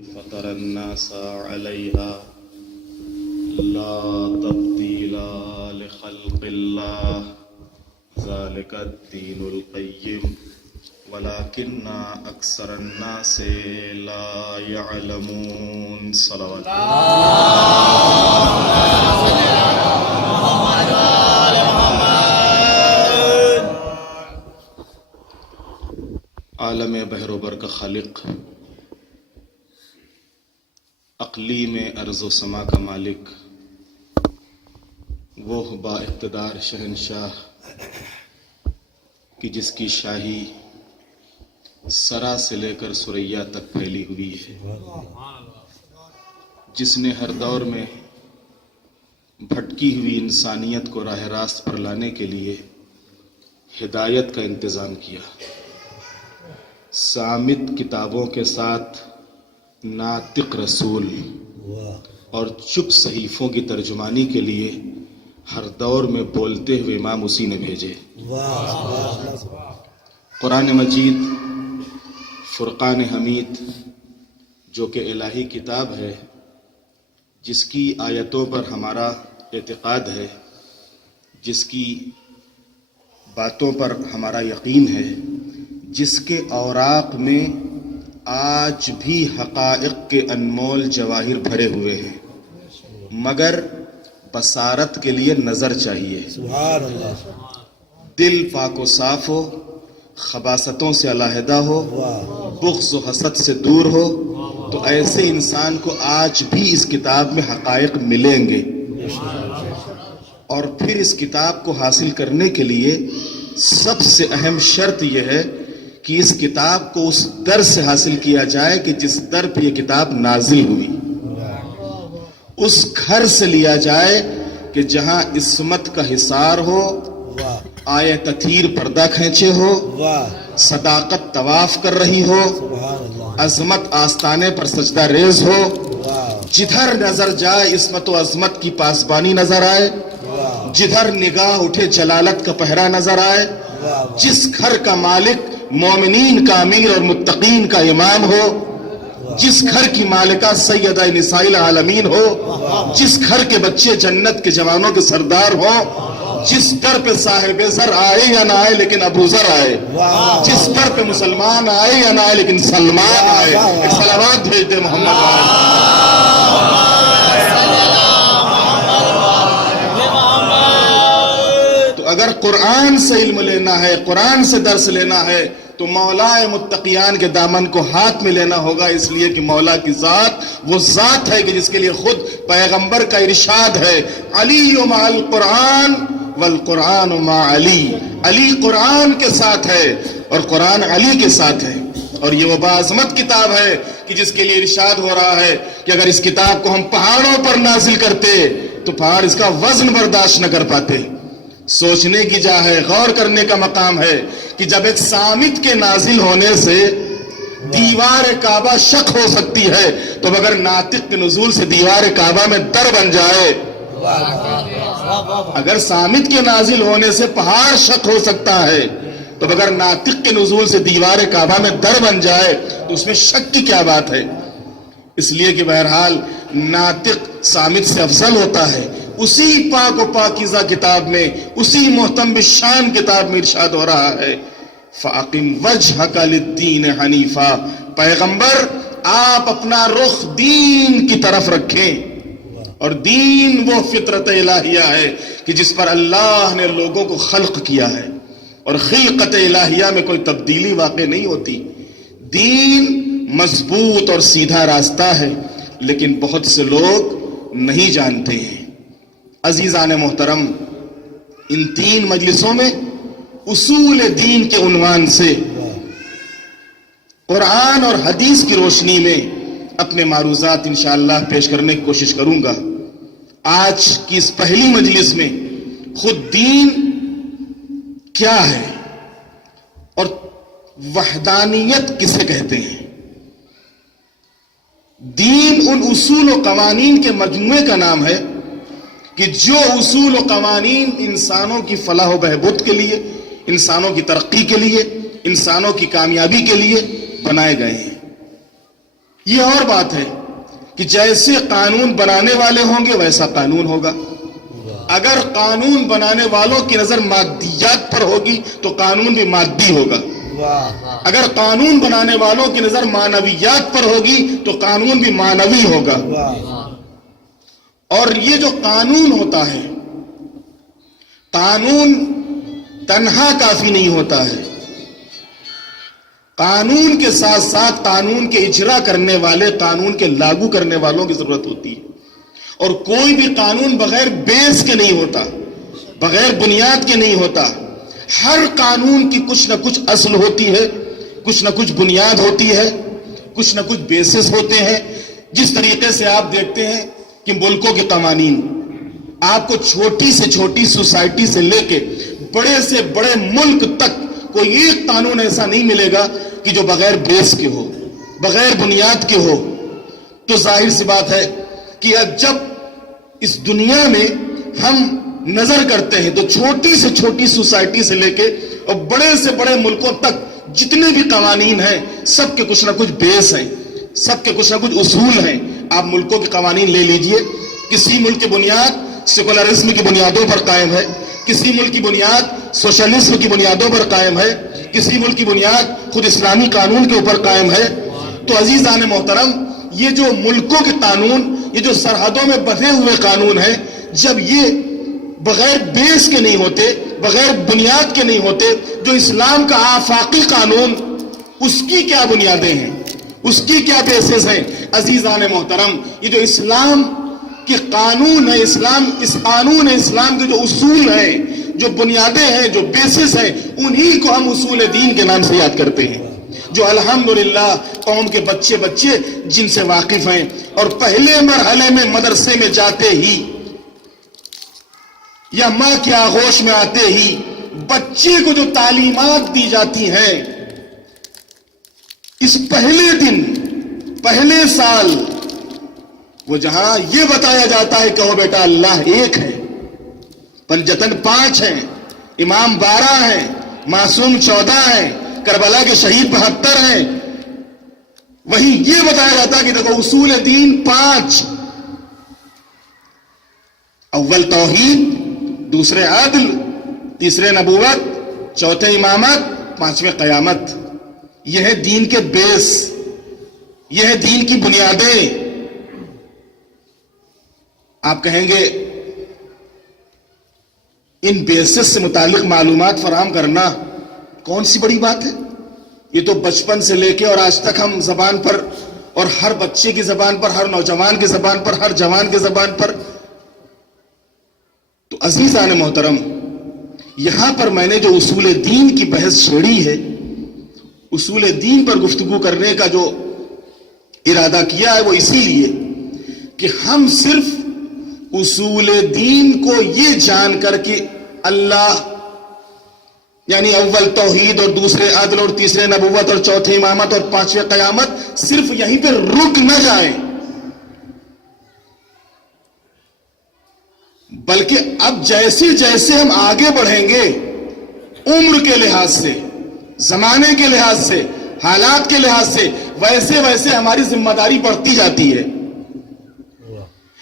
فطر الناس عليها لا تبديل لخلق الله ذلك الدين القيم ولكن أكثر الناس لا يعلمون. صلوات عالم بحر و بر کا خالق، اقلیم ارض و سما کا مالک، وہ با اقتدار شہنشاہ کہ جس کی شاہی سرا سے لے کر ثریا تک پھیلی ہوئی ہے، جس نے ہر دور میں بھٹکی ہوئی انسانیت کو راہ راست پر لانے کے لیے ہدایت کا انتظام کیا، صامت کتابوں کے ساتھ ناطق رسول اور چپ صحیفوں کی ترجمانی کے لیے ہر دور میں بولتے ہوئے امام اسی نے بھیجے۔ قرآن مجید فرقان حمید جو کہ الہی کتاب ہے، جس کی آیتوں پر ہمارا اعتقاد ہے، جس کی باتوں پر ہمارا یقین ہے، جس کے اوراق میں آج بھی حقائق کے انمول جواہر بھرے ہوئے ہیں، مگر بصارت کے لیے نظر چاہیے، سبحان اللہ، دل پاک و صاف ہو، خباثتوں سے علیحدہ ہو، بغض و حسد سے دور ہو، تو ایسے انسان کو آج بھی اس کتاب میں حقائق ملیں گے۔ اور پھر اس کتاب کو حاصل کرنے کے لیے سب سے اہم شرط یہ ہے کہ اس کتاب کو اس در سے حاصل کیا جائے کہ جس در پہ یہ کتاب نازل ہوئی، اس گھر سے لیا جائے کہ جہاں عصمت کا حصار ہو، آئے تطہیر پردہ کھینچے ہو، صداقت طواف کر رہی ہو، عظمت آستانے پر سجدہ ریز ہو، جدھر نظر جائے عصمت و عظمت کی پاسبانی نظر آئے، جدھر نگاہ اٹھے جلالت کا پہرا نظر آئے، جس گھر کا مالک مومنین کا امیر اور متقین کا امام ہو، جس گھر کی مالکہ سیدہ نساء العالمین ہو، جس گھر کے بچے جنت کے جوانوں کے سردار ہوں، جس در پہ صاحب زر آئے یا نہ آئے لیکن ابو ذر آئے، جس در پہ مسلمان آئے یا نہ آئے لیکن سلمان آئے۔ ایک صلوات بھیج دے محمد تو اگر قرآن سے علم لینا ہے، قرآن سے درس لینا ہے، تو مولا متقیان کے دامن کو ہاتھ میں لینا ہوگا، اس لیے کہ مولا کی ذات وہ ذات ہے کہ جس کے لیے خود پیغمبر کا ارشاد ہے، علی مع القرآن والقرآن مع علی، علی قرآن کے ساتھ ہے اور قرآن علی کے ساتھ ہے۔ اور یہ وہ باعظمت کتاب ہے کہ جس کے لیے ارشاد ہو رہا ہے کہ اگر اس کتاب کو ہم پہاڑوں پر نازل کرتے تو پہاڑ اس کا وزن برداشت نہ کر پاتے۔ سوچنے کی جا ہے، غور کرنے کا مقام ہے کہ جب ایک صامت کے نازل ہونے سے دیوار کعبہ شک ہو سکتی ہے، تو اگر ناطق کے نزول سے دیوار کعبہ میں در بن جائے، اگر صامت کے نازل ہونے سے پہاڑ شک ہو سکتا ہے، تو اگر ناطق کے نزول سے دیوار کعبہ میں در بن جائے تو اس میں شک کی کیا بات ہے؟ اس لیے کہ بہرحال ناطق صامت سے افضل ہوتا ہے۔ اسی پاک و پاکیزہ کتاب میں، اسی محتم بالشان کتاب میں ارشاد ہو رہا ہے، فَأَقِمْ وَجْهَكَ لِلدِّينِ حَنِيفًا، پیغمبر آپ اپنا رخ دین کی طرف رکھیں، اور دین وہ فطرت الہیہ ہے کہ جس پر اللہ نے لوگوں کو خلق کیا ہے، اور خلقت الہیہ میں کوئی تبدیلی واقع نہیں ہوتی۔ دین مضبوط اور سیدھا راستہ ہے، لیکن بہت سے لوگ نہیں جانتے ہیں۔ عزیزان محترم، ان 3 مجلسوں میں اصول دین کے عنوان سے قرآن اور حدیث کی روشنی میں اپنے معروضات انشاءاللہ پیش کرنے کی کوشش کروں گا۔ آج کی اس پہلی مجلس میں خود دین کیا ہے اور وحدانیت کسے کہتے ہیں۔ دین ان اصول و قوانین کے مجموعے کا نام ہے کہ جو اصول و قوانین انسانوں کی فلاح و بہبود کے لیے، انسانوں کی ترقی کے لیے، انسانوں کی کامیابی کے لیے بنائے گئے ہیں۔ یہ اور بات ہے کہ جیسے قانون بنانے والے ہوں گے ویسا قانون ہوگا. اگر قانون بنانے والوں کی نظر مادیات پر ہوگی تو قانون بھی مادی ہوگا. اگر قانون بنانے والوں کی نظر معنویات پر ہوگی تو قانون بھی معنوی ہوگا. اور یہ جو قانون ہوتا ہے، قانون تنہا کافی نہیں ہوتا ہے. قانون کے ساتھ ساتھ قانون کے اجرا کرنے والے، قانون کے لاگو کرنے والوں کی ضرورت ہوتی ہے. اور کوئی بھی قانون بغیر بیس کے نہیں ہوتا، بغیر بنیاد کے نہیں ہوتا. ہر قانون کی کچھ نہ کچھ اصل ہوتی ہے، کچھ نہ کچھ بنیاد ہوتی ہے، کچھ نہ کچھ بیسس ہوتے ہیں. جس طریقے سے آپ دیکھتے ہیں کہ ملکوں کے قوانین، آپ کو چھوٹی سے چھوٹی سوسائٹی سے لے کے بڑے سے بڑے ملک تک کوئی ایک قانون ایسا نہیں ملے گا کہ جو بغیر بیس کے ہو، بغیر بنیاد کے ہو. تو ظاہر سی بات ہے کہ جب اس دنیا میں ہم نظر کرتے ہیں تو چھوٹی سے چھوٹی سوسائٹی سے لے کے اور بڑے سے بڑے ملکوں تک جتنے بھی قوانین ہیں سب کے کچھ نہ کچھ بیس ہیں، سب کے کچھ نہ کچھ اصول ہیں. آپ ملکوں کے قوانین لے لیجئے، کسی ملک کی بنیاد سیکولرزم کی بنیادوں پر قائم ہے، کسی ملک کی بنیاد سوشلزم کی بنیادوں پر قائم ہے، کسی ملک کی بنیاد خود اسلامی قانون کے اوپر قائم ہے. تو عزیزان محترم، یہ جو ملکوں کے قانون، یہ جو سرحدوں میں بندھے ہوئے قانون ہیں، جب یہ بغیر بیس کے نہیں ہوتے، بغیر بنیاد کے نہیں ہوتے، جو اسلام کا آفاقی قانون، اس کی کیا بنیادیں ہیں، اس کی کیا بیسز ہیں؟ عزیزان محترم، یہ جو اسلام کے قانون ہے، اس قانون اسلام کے جو اصول ہیں، جو بنیادیں ہیں، جو بیسز ہیں، انہی کو ہم اصول دین کے نام سے یاد کرتے ہیں، جو الحمدللہ قوم کے بچے جن سے واقف ہیں. اور پہلے مرحلے میں مدرسے میں جاتے ہی یا ماں کے آغوش میں آتے ہی بچے کو جو تعلیمات دی جاتی ہیں، اس پہلے دن، پہلے سال، وہ جہاں یہ بتایا جاتا ہے کہ وہ بیٹا اللہ ایک ہے، پنجتن 5 ہیں، امام 12 ہیں، معصوم 14 ہیں، کربلا کے شہید 72 ہیں، وہیں یہ بتایا جاتا ہے کہ دیکھو اصول دین 5: اول توحید، دوسرے عدل، تیسرے نبوت، چوتھے امامت، 5ویں قیامت. یہ ہے دین کے بیس، یہ ہے دین کی بنیادیں. آپ کہیں گے ان بیسس سے متعلق معلومات فراہم کرنا کون سی بڑی بات ہے؟ یہ تو بچپن سے لے کے اور آج تک ہم زبان پر، اور ہر بچے کی زبان پر، ہر نوجوان کی زبان پر، ہر جوان کی زبان پر. تو عزیزان محترم، یہاں پر میں نے جو اصول دین کی بحث چھیڑی ہے، اصول دین پر گفتگو کرنے کا جو ارادہ کیا ہے، وہ اسی لیے کہ ہم صرف اصول دین کو یہ جان کر کہ اللہ یعنی اول توحید اور دوسرے عدل اور تیسرے نبوت اور چوتھے امامت اور 5ویں قیامت، صرف یہیں پہ رک نہ جائیں، بلکہ اب جیسے جیسے ہم آگے بڑھیں گے، عمر کے لحاظ سے، زمانے کے لحاظ سے، حالات کے لحاظ سے، ویسے ویسے ہماری ذمہ داری بڑھتی جاتی ہے.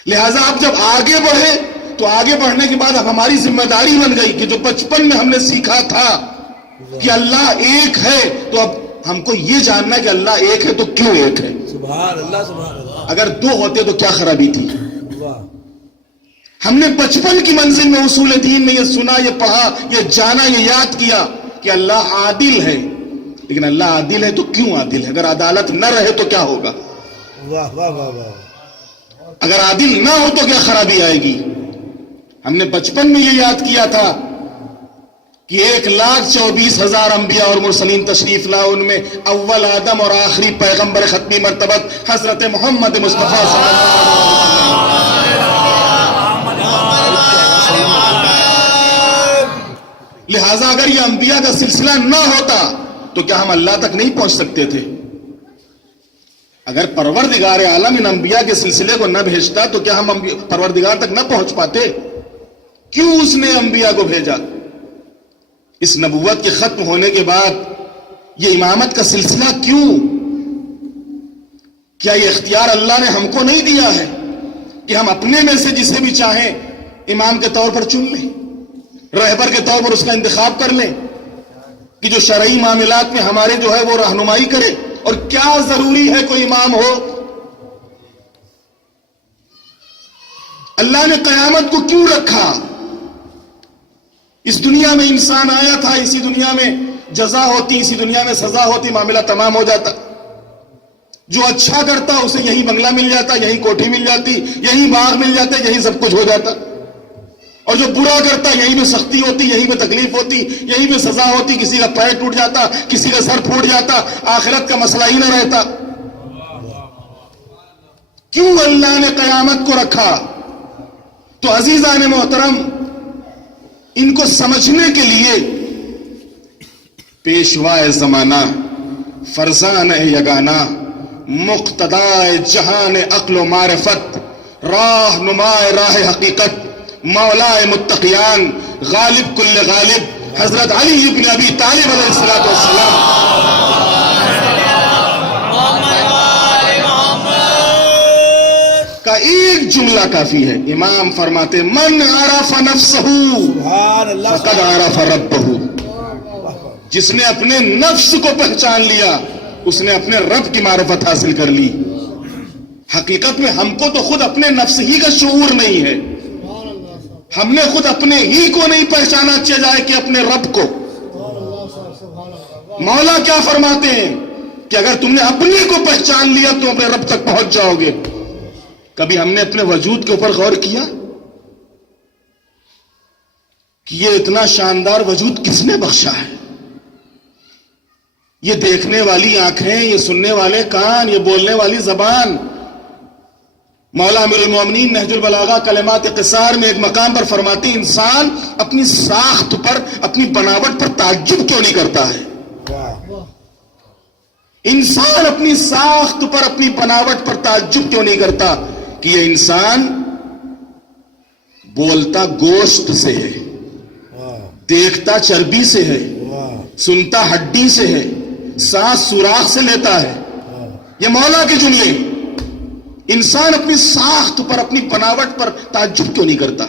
لہذا اب جب آگے بڑھے تو آگے بڑھنے کے بعد اب ہماری ذمہ داری بن گئی کہ جو بچپن میں ہم نے سیکھا تھا کہ اللہ ایک ہے، تو اب ہم کو یہ جاننا ہے کہ اللہ ایک ہے تو کیوں ایک ہے. سبحان اللہ، سبحان اللہ. اگر 2 ہوتے تو کیا خرابی تھی؟ ہم نے بچپن کی منزل میں اصول دین میں یہ سنا، یہ پڑھا، یہ جانا، یہ یاد کیا کہ اللہ عادل ہے. لیکن اللہ عادل ہے تو کیوں عادل ہے؟ اگر عدالت نہ رہے تو کیا ہوگا؟ واہ واہ واہ واہ. اگر عادل نہ ہو تو کیا خرابی آئے گی؟ ہم نے بچپن میں یہ یاد کیا تھا کہ 1,24,000 انبیاء اور مرسلین تشریف لا، ان میں اول آدم اور آخری پیغمبر ختمی مرتبت حضرت محمد مصطفیٰ صلی اللہ علیہ وسلم. لہذا اگر یہ انبیاء کا سلسلہ نہ ہوتا تو کیا ہم اللہ تک نہیں پہنچ سکتے تھے؟ اگر پروردگار عالم ان انبیاء کے سلسلے کو نہ بھیجتا تو کیا ہم پروردگار تک نہ پہنچ پاتے؟ کیوں اس نے انبیاء کو بھیجا؟ اس نبوت کے ختم ہونے کے بعد یہ امامت کا سلسلہ کیوں؟ کیا یہ اختیار اللہ نے ہم کو نہیں دیا ہے کہ ہم اپنے میں سے جسے بھی چاہیں امام کے طور پر چن لیں، رہبر کے طور پر اس کا انتخاب کر لیں، کہ جو شرعی معاملات میں ہمارے جو ہے وہ رہنمائی کرے؟ اور کیا ضروری ہے کوئی امام ہو؟ اللہ نے قیامت کو کیوں رکھا؟ اس دنیا میں انسان آیا تھا، اسی دنیا میں جزا ہوتی، اسی دنیا میں سزا ہوتی، معاملہ تمام ہو جاتا۔ جو اچھا کرتا اسے یہی بنگلہ مل جاتا، یہی کوٹھی مل جاتی، یہی باغ مل جاتے، یہی سب کچھ ہو جاتا۔ اور جو برا کرتا یہیں پہ سختی ہوتی، یہیں پہ تکلیف ہوتی، یہیں پہ سزا ہوتی، کسی کا پیر ٹوٹ جاتا، کسی کا سر پھوٹ جاتا، آخرت کا مسئلہ ہی نہ رہتا۔ کیوں اللہ نے قیامت کو رکھا؟ تو عزیزان محترم، ان کو سمجھنے کے لیے پیشوائے زمانہ، فرزان یگانہ، مقتدائے جہان عقل و معرفت، راہ نمائے راہ حقیقت، مولا متقیان، غالب کل غالب، حضرت علی ابن ابی طالب علیہ الصلوۃ والسلام کا ایک جملہ کافی ہے۔ امام فرماتے من عرف نفسہ سبحان اللہ فقد عرف ربہ، جس نے اپنے نفس کو پہچان لیا اس نے اپنے رب کی معرفت حاصل کر لی۔ حقیقت میں ہم کو تو خود اپنے نفس ہی کا شعور نہیں ہے، ہم نے خود اپنے ہی کو نہیں پہچانا، چاہے جائے کہ اپنے رب کو۔ مولا کیا فرماتے ہیں کہ اگر تم نے اپنے کو پہچان لیا تو اپنے رب تک پہنچ جاؤ گے۔ کبھی ہم نے اپنے وجود کے اوپر غور کیا کہ یہ اتنا شاندار وجود کس نے بخشا ہے؟ یہ دیکھنے والی آنکھیں، یہ سننے والے کان، یہ بولنے والی زبان۔ مولا امیر المومنین نہج البلاغہ کلمات قصار میں ایک مقام پر فرماتی انسان اپنی ساخت پر، اپنی بناوٹ پر تعجب کیوں نہیں کرتا ہے؟ انسان اپنی ساخت پر، اپنی بناوٹ پر تعجب کیوں نہیں کرتا کہ یہ انسان بولتا گوشت سے ہے، دیکھتا چربی سے ہے، سنتا ہڈی سے ہے، سانس سوراخ سے لیتا ہے۔ یہ مولا کے جملے۔ انسان اپنی ساخت پر، اپنی بناوٹ پر تعجب کیوں نہیں کرتا؟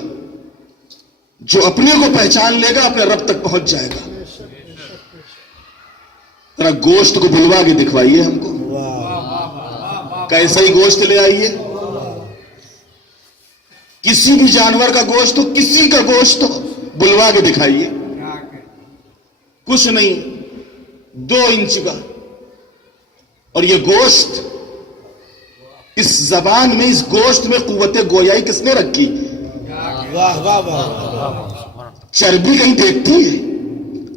جو اپنے کو پہچان لے گا اپنے رب تک پہنچ جائے گا۔ ذرا گوشت کو بلوا کے دکھوائیے ہم کو، کیسا ہی گوشت لے آئیے، کسی بھی جانور کا گوشت ہو، کسی کا گوشت ہو، بلوا کے دکھائیے، کچھ نہیں، 2 انچ کا۔ اور یہ گوشت، اس زبان میں، اس گوشت میں قوت گویائی کس نے رکھی؟ واہ واہ واہ، چربی کہیں دیکھتی ہے؟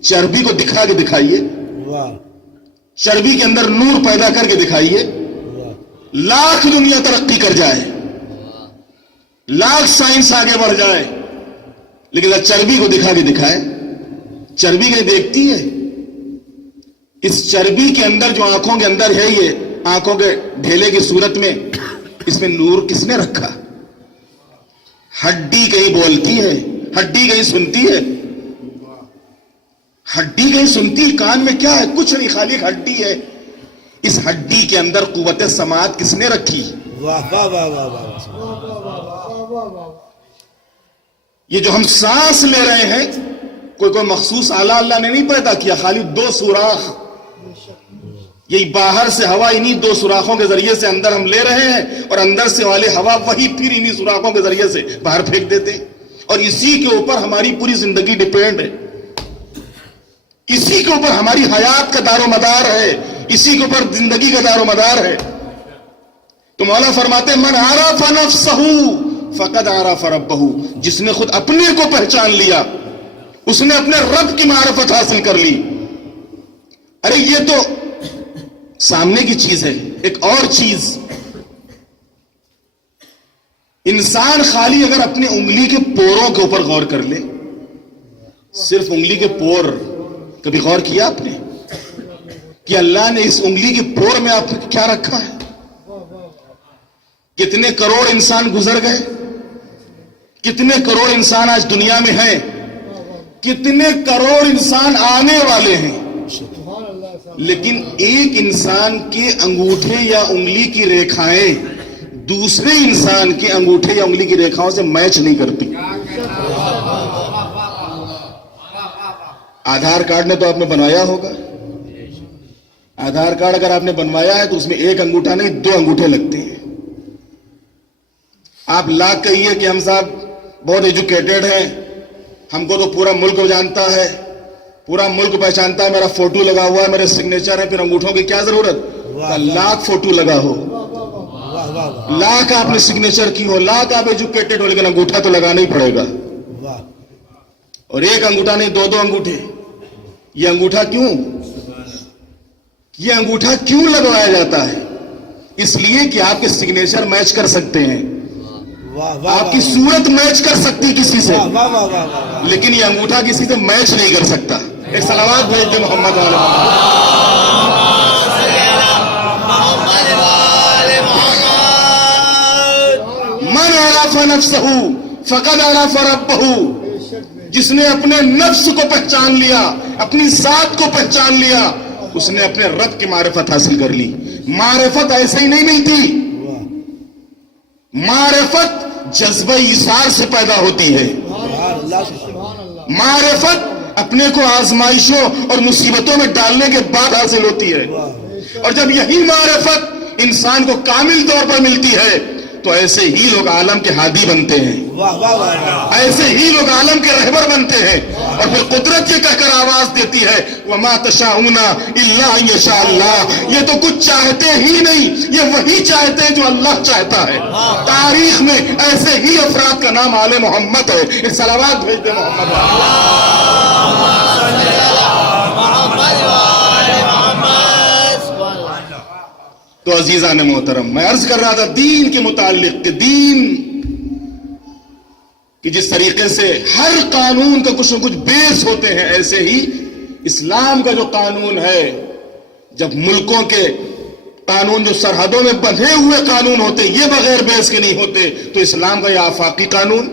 چربی کو دکھا کے دکھائیے، واہ چربی کے اندر نور پیدا کر کے دکھائیے۔ لاکھ دنیا ترقی کر جائے، لاکھ سائنس آگے بڑھ جائے، لیکن چربی کو دکھا کے دکھائے، چربی کہیں دیکھتی ہے؟ اس چربی کے اندر جو آنکھوں کے اندر ہے، یہ آنکھوں کے ڈھیلے کی صورت میں، اس میں نور کس نے رکھا؟ ہڈی کہیں بولتی ہے؟ ہڈی کہیں سنتی ہے؟ ہڈی کہیں سنتی؟ کان میں کیا ہے؟ کچھ نہیں، خالی ایک ہڈی ہے۔ اس ہڈی کے اندر قوت سماعت کس نے رکھی؟ واہ واہ واہ واہ واہ، یہ جو ہم سانس لے رہے ہیں، کوئی مخصوص آلہ اللہ نے نہیں پیدا کیا، خالی 2 سوراخ، یہی باہر سے ہوا انہی 2 سوراخوں کے ذریعے سے اندر ہم لے رہے ہیں، اور اندر سے والے ہوا وہی پھر انہی سوراخوں کے ذریعے سے باہر پھینک دیتے ہیں، اور اسی کے اوپر ہماری پوری زندگی ڈیپینڈ ہے، اسی کے اوپر ہماری حیات کا دار و مدار ہے، اسی کے اوپر زندگی کا دار و مدار ہے۔ تو مولا فرماتے من عرف نفسہ فقد عرف ربہ، جس نے خود اپنے کو پہچان لیا اس نے اپنے رب کی معرفت حاصل کر لی۔ ارے یہ تو سامنے کی چیز ہے، ایک اور چیز، انسان خالی اگر اپنے انگلی کے پوروں کے اوپر غور کر لے، صرف انگلی کے پور، کبھی غور کیا آپ نے کہ اللہ نے اس انگلی کے پور میں آپ نے کیا رکھا ہے؟ کتنے کروڑ انسان گزر گئے، کتنے کروڑ انسان آج دنیا میں ہیں، کتنے کروڑ انسان آنے والے ہیں، لیکن ایک انسان کے انگوٹھے یا انگلی کی ریکھائیں دوسرے انسان کے انگوٹھے یا انگلی کی ریکھاؤں سے میچ نہیں کرتی. آدھار کارڈ نے تو آپ نے بنوایا ہوگا. آدھار کارڈ اگر آپ نے بنوایا ہے تو اس میں ایک انگوٹھا نہیں 2 انگوٹھے لگتے ہیں. آپ لاکھ کہیے کہ ہم صاحب بہت ایجوکیٹڈ ہیں, ہم کو تو پورا ملک جانتا ہے, پورا ملک پہچانتا ہے, میرا فوٹو لگا ہوا ہے, میرے سگنیچر ہے, پھر انگوٹھوں کی کیا ضرورت؟ لاکھ فوٹو لگا ہو, لاکھ آپ نے سگنیچر کی ہو, لاکھ آپ ایجوکیٹڈ ہو, لیکن انگوٹھا تو لگانا ہی پڑے گا. اور ایک انگوٹھا نہیں 2 انگوٹھے. یہ انگوٹھا کیوں؟ یہ انگوٹھا کیوں لگوایا جاتا ہے؟ اس لیے کہ آپ کے سگنیچر میچ کر سکتے ہیں, آپ کی صورت میچ کر سکتی کسی سے, لیکن یہ انگوٹھا کسی سے میچ نہیں کر سکتا. ایک صلوات بھیج دے محمد علیہ من عرف نفسہ فقد عرف ربہ. جس نے اپنے نفس کو پہچان لیا, اپنی ذات کو پہچان لیا, اس نے اپنے رب کی معرفت حاصل کر لی. معرفت ایسے ہی نہیں ملتی, معرفت جذبہ ایثار سے پیدا ہوتی ہے. معرفت اپنے کو آزمائشوں اور مصیبتوں میں ڈالنے کے بعد حاصل ہوتی ہے. اور جب یہی معرفت انسان کو کامل طور پر ملتی ہے تو ایسے ہی لوگ عالم کے ہادی بنتے ہیں, ایسے ہی لوگ عالم کے رہبر بنتے ہیں. اور پھر قدرت یہ کہہ کر آواز دیتی ہے وَمَا تَشَاءُونَ إِلَّا أَن يَشَاءَ اللَّهُ. یہ تو کچھ چاہتے ہی نہیں, یہ وہی چاہتے ہیں جو اللہ چاہتا ہے. تاریخ میں ایسے ہی افراد کا نام آل محمد ہے. ایک صلوات بھیج دے محمد. تو عزیزان محترم, میں عرض کر رہا تھا دین کے متعلق کہ دین کہ جس طریقے سے ہر قانون کا کچھ نہ کچھ بیس ہوتے ہیں, ایسے ہی اسلام کا جو قانون ہے, جب ملکوں کے قانون جو سرحدوں میں بندھے ہوئے قانون ہوتے یہ بغیر بیس کے نہیں ہوتے, تو اسلام کا یہ آفاقی قانون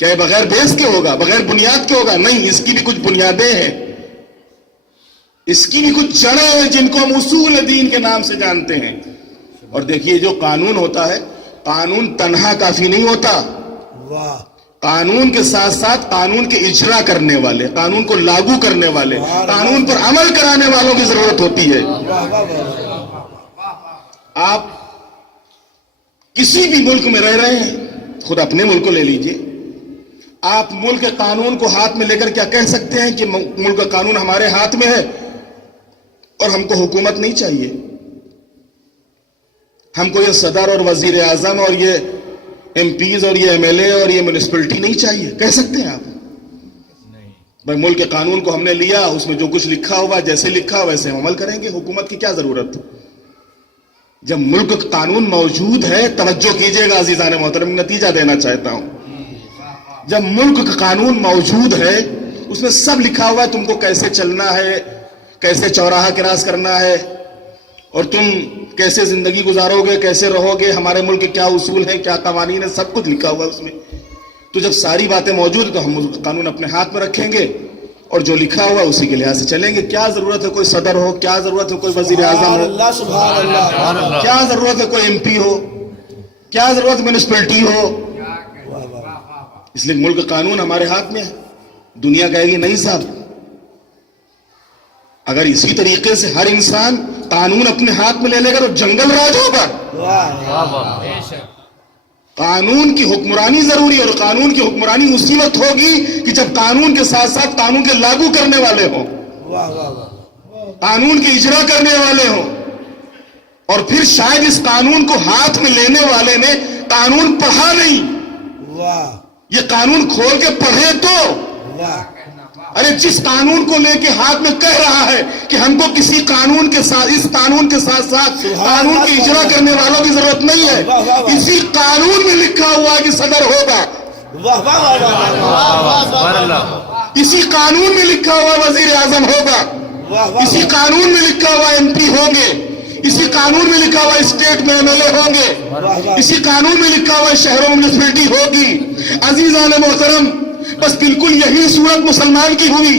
کیا یہ بغیر بیس کے ہوگا, بغیر بنیاد کے ہوگا؟ نہیں, اس کی بھی کچھ بنیادیں ہیں, اس کی بھی کچھ جڑیں ہیں جن کو ہم اصول دین کے نام سے جانتے ہیں. اور دیکھیے جو قانون ہوتا ہے, قانون تنہا کافی نہیں ہوتا, قانون کے ساتھ ساتھ قانون کے اجرا کرنے والے, قانون کو لاگو کرنے والے, قانون پر عمل کرانے والوں کی ضرورت ہوتی ہے. آپ کسی بھی ملک میں رہ رہے ہیں, خود اپنے ملک کو لے لیجئے, آپ ملک کے قانون کو ہاتھ میں لے کر کیا کہہ سکتے ہیں کہ ملک کا قانون ہمارے ہاتھ میں ہے اور ہم کو حکومت نہیں چاہیے, ہم کو یہ صدر اور وزیر اعظم اور یہ ایم پیز اور یہ ایم ایل اے اور یہ میونسپلٹی نہیں چاہیے؟ کہہ سکتے ہیں آپ؟ بھائی ملک کے قانون کو ہم نے لیا, اس میں جو کچھ لکھا ہوا جیسے لکھا ویسے ہم عمل کریں گے, حکومت کی کیا ضرورت؟ جب ملک کا قانون موجود ہے, توجہ کیجئے گا عزیزان محترم, نتیجہ دینا چاہتا ہوں, جب ملک کا قانون موجود ہے اس میں سب لکھا ہوا ہے, تم کو کیسے چلنا ہے, کیسے چوراہا کراس کرنا ہے, اور تم کیسے زندگی گزارو گے, کیسے رہو گے, ہمارے ملک کے کیا اصول ہیں, کیا قوانین ہیں, سب کچھ لکھا ہوا ہے اس میں. تو جب ساری باتیں موجود ہیں تو ہم قانون اپنے ہاتھ میں رکھیں گے اور جو لکھا ہوا ہے اسی کے لحاظ سے چلیں گے. کیا ضرورت ہے کوئی صدر ہو, کیا ضرورت ہے کوئی وزیر اعظم ہو, کیا ضرورت ہے کوئی ایم پی ہو, کیا ضرورت میونسپلٹی ہو؟ اس لیے ملک کا قانون ہمارے ہاتھ میں ہے. دنیا کہے گی نہیں صاحب, اگر اسی طریقے سے ہر انسان قانون اپنے ہاتھ میں لے لے گا تو جنگل راج ہوگا. قانون کی حکمرانی ضروری ہے, اور قانون کی حکمرانی اسی وقت ہوگی کہ جب قانون کے ساتھ ساتھ قانون کے لاگو کرنے والے ہوں, قانون کے اجرا کرنے والے ہوں. اور پھر شاید اس قانون کو ہاتھ میں لینے والے نے قانون پڑھا نہیں, یہ قانون کھول کے پڑھے تو, ارے جس قانون کو لے کے ہاتھ میں کہہ رہا ہے کہ ہم کو کسی قانون کے ساتھ, اس قانون کے ساتھ ساتھ قانون کی اجرا کرنے والوں کی ضرورت نہیں ہے, اسی قانون میں لکھا ہوا کہ صدر ہوگا, اسی قانون میں لکھا ہوا وزیر اعظم ہوگا, اسی قانون میں لکھا ہوا ایم پی ہوں گے, اسی قانون میں لکھا ہوا اسٹیٹ میں ایم ایل اے ہوں گے, اسی قانون میں لکھا ہوا شہروں میں میونسپلٹی ہوگی. عزیزان محترم, بس بالکل یہی صورت مسلمان کی ہوئی,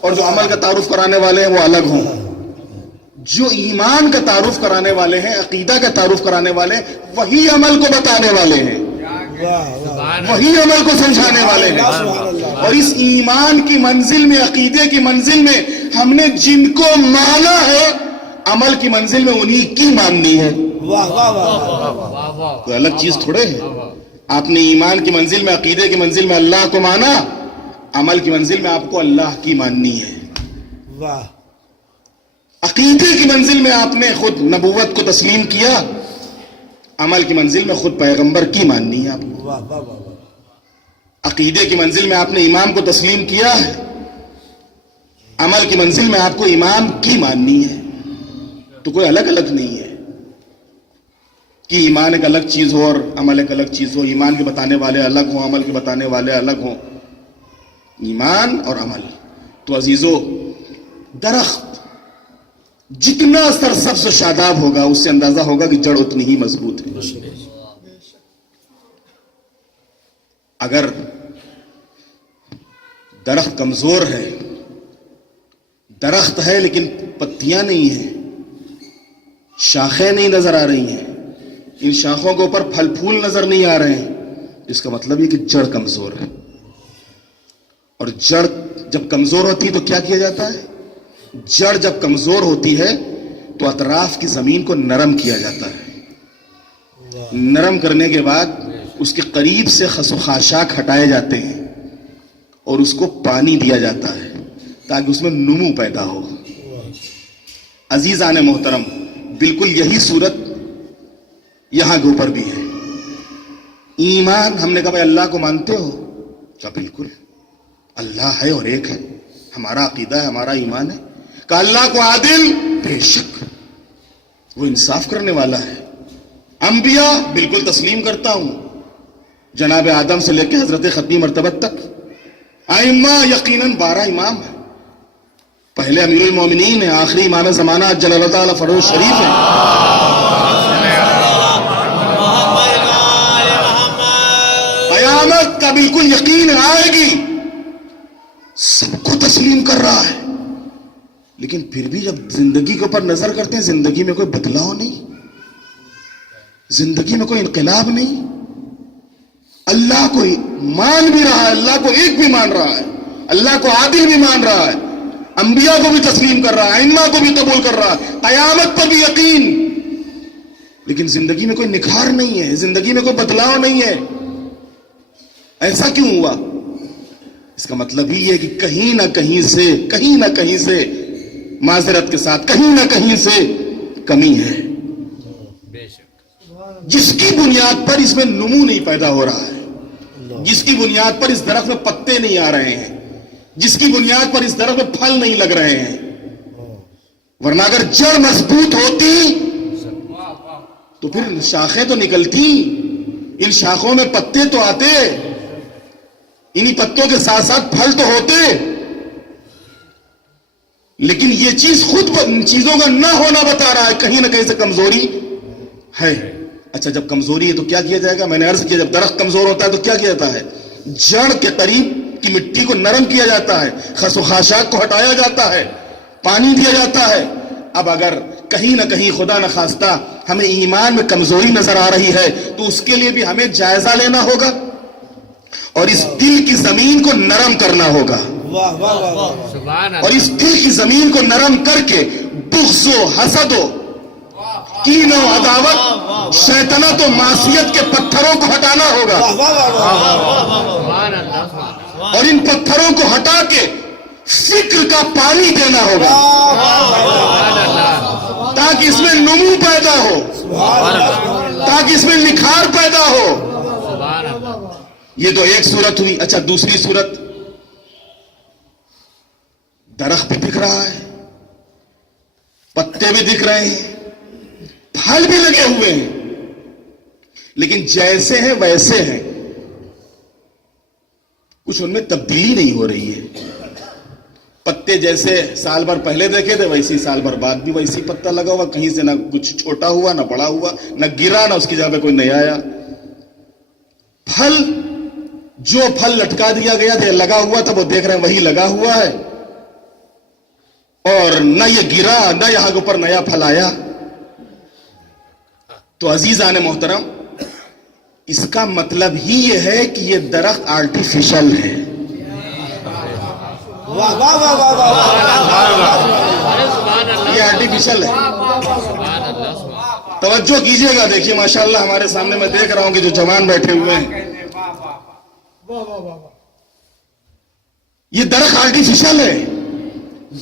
اور جو عمل کا تعارف کرانے والے ہیں وہ الگ ہوں. جو ایمان کا تعارف کرانے والے ہیں، عقیدہ کا تعارف کرانے والے ہیں، وہی عمل کو بتانے والے ہیں، وہی عمل کو سمجھانے والے ہیں. اور اس ایمان کی منزل میں، عقیدے کی منزل میں ہم نے جن کو مانا ہے، عمل کی منزل میں انہی کی ماننی ہے. کوئی الگ چیز تھوڑے ہے. آپ نے ایمان کی منزل میں، عقیدے کی منزل میں اللہ کو مانا، عمل کی منزل میں آپ کو اللہ کی ماننی ہے. واہ. عقیدے کی منزل میں آپ نے خود نبوت کو تسلیم کیا، عمل کی منزل میں خود پیغمبر کی ماننی ہے آپ کو. واہ واہ واہ. عقیدے کی منزل میں آپ نے امام کو تسلیم کیا ہے، عمل کی منزل میں آپ کو امام کی ماننی ہے. تو کوئی الگ الگ نہیں ہے کہ ایمان ایک الگ چیز ہو اور عمل ایک الگ چیز ہو. ایمان کے بتانے والے الگ ہوں، عمل کے بتانے والے الگ ہوں. ایمان اور عمل. تو عزیزو، درخت جتنا سرسبز و شاداب ہوگا اس سے اندازہ ہوگا کہ جڑ اتنی ہی مضبوط ہے. اگر درخت کمزور ہے، درخت ہے لیکن پتیاں نہیں ہیں، شاخیں نہیں نظر آ رہی ہیں، ان شاخوں کے اوپر پھل پھول نظر نہیں آ رہے ہیں، اس کا مطلب یہ کہ جڑ کمزور ہے. اور جڑ جب کمزور ہوتی ہے تو کیا کیا جاتا ہے؟ جڑ جب کمزور ہوتی ہے تو اطراف کی زمین کو نرم کیا جاتا ہے. نرم کرنے کے بعد اس کے قریب سے خس و خاشاک ہٹائے جاتے ہیں اور اس کو پانی دیا جاتا ہے تاکہ اس میں نمو پیدا ہو. عزیزان محترم، بالکل یہی صورت یہاں کے اوپر بھی ہے. ایمان، ہم نے کہا بھائی اللہ کو مانتے ہو؟ کہا بالکل، اللہ ہے اور ایک ہے، ہمارا عقیدہ ہے، ہمارا ایمان ہے. کہ اللہ کو عادل، بے شک وہ انصاف کرنے والا ہے. انبیاء بالکل تسلیم کرتا ہوں، جناب آدم سے لے کے حضرت ختمی مرتبہ تک. ائمہ یقیناً 12 امام ہیں. پہلے امیر المومنین ہیں، آخری امام زمانہ جل اللہ تعالیٰ فروز شریف ہیں. قیامت کا بالکل یقین آئے گی، سب کو تسلیم کر رہا ہے. لیکن پھر بھی جب زندگی کے اوپر نظر کرتے ہیں، زندگی میں کوئی بدلاؤ نہیں، زندگی میں کوئی انقلاب نہیں. اللہ کو مان بھی رہا ہے، اللہ کو ایک بھی مان رہا ہے، اللہ کو عادل بھی مان رہا ہے، انبیاء کو بھی تسلیم کر رہا ہے، ائمہ کو بھی قبول کر رہا ہے، قیامت پر بھی یقین. لیکن زندگی میں کوئی نکھار نہیں ہے، زندگی میں کوئی بدلاؤ نہیں ہے. ایسا کیوں ہوا؟ اس کا مطلب ہی ہے کہ کہیں نہ کہیں سے معذرت کے ساتھ کہیں نہ کہیں سے کمی ہے، جس کی بنیاد پر اس میں نمو نہیں پیدا ہو رہا ہے، جس کی بنیاد پر اس درخت میں پتے نہیں آ رہے ہیں، جس کی بنیاد پر اس درخت میں پھل نہیں لگ رہے ہیں. ورنہ اگر جڑ مضبوط ہوتی تو پھر شاخیں تو نکلتی، ان شاخوں میں پتے تو آتے، انہی پتوں کے ساتھ ساتھ پھل تو ہوتے. لیکن یہ چیز خود ان چیزوں کا نہ ہونا بتا رہا ہے کہیں نہ کہیں سے کمزوری ہے. اچھا، جب کمزوری ہے تو کیا کیا جائے گا؟ میں نے عرض کیا جب درخت کمزور ہوتا ہے تو کیا کیا جاتا ہے؟ جڑ کے قریب کی مٹی کو نرم کیا جاتا ہے، خس و خاشاک کو ہٹایا جاتا ہے، پانی دیا جاتا ہے. اب اگر کہیں نہ کہیں خدا نخواستہ ہمیں ایمان میں کمزوری نظر آ رہی ہے تو اس کے لیے بھی ہمیں جائزہ لینا ہوگا اور اس دل کی زمین کو نرم کرنا ہوگا. واہ واہ واہ. اور اس دل کی زمین کو نرم کر کے بغض و حسد و کین و عداوت، شیطنت و معصیت کے پتھروں کو ہٹانا ہوگا. اور ان پتھروں کو ہٹا کے فکر کا پانی دینا ہوگا تاکہ اس میں نمو پیدا ہو، تاکہ اس میں نکھار پیدا ہو. یہ تو ایک صورت ہوئی. اچھا، دوسری صورت، درخت بھی دکھ رہا ہے، پتے بھی دکھ رہے ہیں، پھل بھی لگے ہوئے ہیں، لیکن جیسے ہیں ویسے ہیں، کچھ ان میں تبدیلی نہیں ہو رہی ہے. پتے جیسے سال بھر پہلے دیکھے تھے ویسی سال بھر بعد بھی ویسی پتا لگا ہوا، کہیں سے نہ کچھ چھوٹا ہوا نہ بڑا ہوا، نہ گرا نہ اس کی جگہ پہ کوئی نیا آیا. پھل جو پھل لٹکا دیا گیا تھا لگا ہوا تھا وہ دیکھ رہے ہیں وہی لگا ہوا ہے, اور نہ یہ گرا نہ یہاں کے اوپر نیا پھل آیا. تو عزیزان محترم, اس کا مطلب ہی یہ ہے کہ یہ درخت آرٹیفیشل ہے. واہ واہ واہ واہ واہ, یہ آرٹیفیشل ہے. توجہ کیجئے گا, دیکھیے ماشاءاللہ ہمارے سامنے میں دیکھ رہا ہوں کہ جو جوان بیٹھے ہوئے ہیں, یہ درخت آرٹیفیشل ہے.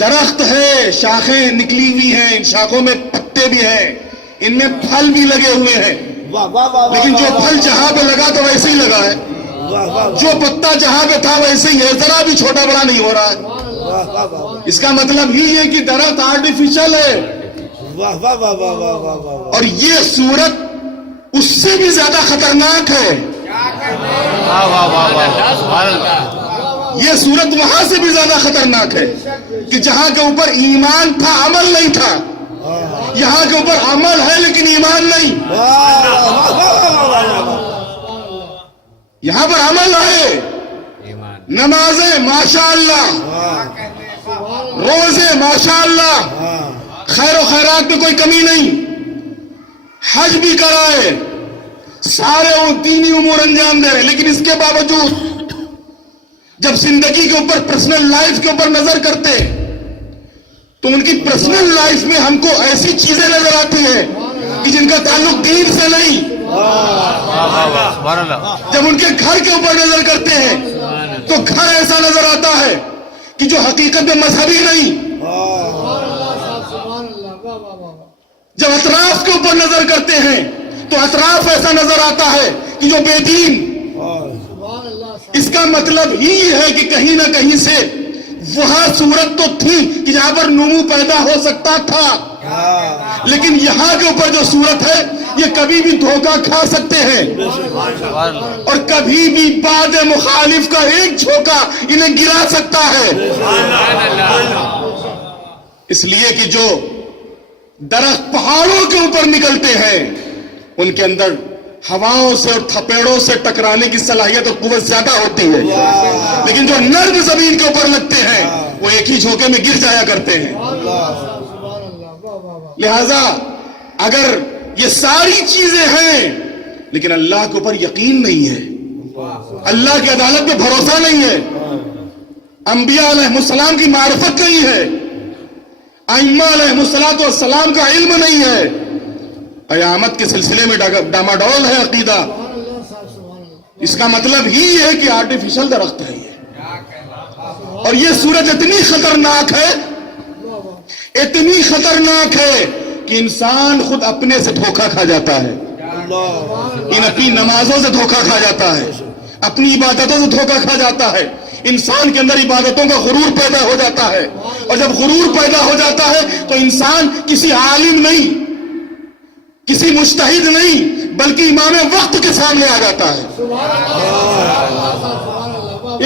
درخت ہے, شاخیں نکلی ہوئی ہیں, ان شاخوں میں پتے بھی ہیں, ان میں پھل بھی لگے ہوئے ہیں, لیکن جو پھل جہاں پہ لگا تو ویسے ہی لگا ہے, جو پتا جہاں پہ تھا ویسے ہی ہے, ذرا بھی چھوٹا بڑا نہیں ہو رہا ہے. اس کا مطلب ہی ہے کہ درخت آرٹیفیشل ہے. اور یہ صورت اس سے بھی زیادہ خطرناک ہے. یہ صورت وہاں سے بھی زیادہ خطرناک ہے کہ جہاں کے اوپر ایمان تھا عمل نہیں تھا. یہاں کے اوپر عمل ہے لیکن ایمان نہیں. یہاں پر عمل ہے, نمازیں ماشاءاللہ, روزے ماشاءاللہ, خیر و خیرات میں کوئی کمی نہیں, حج بھی کرائے, سارے دینی امور انجام دے رہے, لیکن اس کے باوجود جب زندگی کے اوپر پرسنل لائف کے اوپر نظر کرتے تو ان کی پرسنل لائف میں ہم کو ایسی چیزیں نظر آتی ہیں کہ جن کا تعلق دین سے نہیں. جب ان کے گھر کے اوپر نظر کرتے ہیں تو گھر ایسا نظر آتا ہے کہ جو حقیقت میں مذہبی نہیں. جب اطراف کے اوپر نظر کرتے ہیں تو اطراف ایسا نظر آتا ہے کہ جو بے دین. اس کا مطلب ہی ہے کہ کہیں نہ کہیں سے وہاں صورت تو تھی کہ جہاں پر نمو پیدا ہو سکتا تھا, لیکن یہاں کے اوپر جو صورت ہے یہ کبھی بھی دھوکہ کھا سکتے ہیں, اور کبھی بھی بعد مخالف کا ایک جھونکا انہیں گرا سکتا ہے. اس لیے کہ جو درخت پہاڑوں کے اوپر نکلتے ہیں ان کے اندر ہواؤں سے اور تھپیڑوں سے ٹکرانے کی صلاحیت اور قوت زیادہ ہوتی ہے, لیکن جو نرم زمین کے اوپر لگتے ہیں وہ ایک ہی جھونکے میں گر جایا کرتے ہیں. لہذا اگر یہ ساری چیزیں ہیں لیکن اللہ کے اوپر یقین نہیں ہے, اللہ کی عدالت پہ بھروسہ نہیں ہے, انبیاء علیہ السلام کی معرفت نہیں ہے, ائمہ علیہ السلام کا علم نہیں ہے, قیامت کے سلسلے میں ڈاماڈول ہے عقیدہ, اس کا مطلب ہی ہے کہ آرٹیفیشل درخت ہے یہ. اور یہ صورت اتنی خطرناک ہے, اتنی خطرناک ہے کہ انسان خود اپنے سے دھوکہ کھا جاتا ہے, اپنی نمازوں سے دھوکہ کھا جاتا ہے, اپنی عبادتوں سے دھوکہ کھا جاتا ہے. انسان کے اندر عبادتوں کا غرور پیدا ہو جاتا ہے, اور جب غرور پیدا ہو جاتا ہے تو انسان کسی عالم نہیں, کسی مجتہد نہیں, بلکہ امام وقت کے سامنے آ جاتا ہے.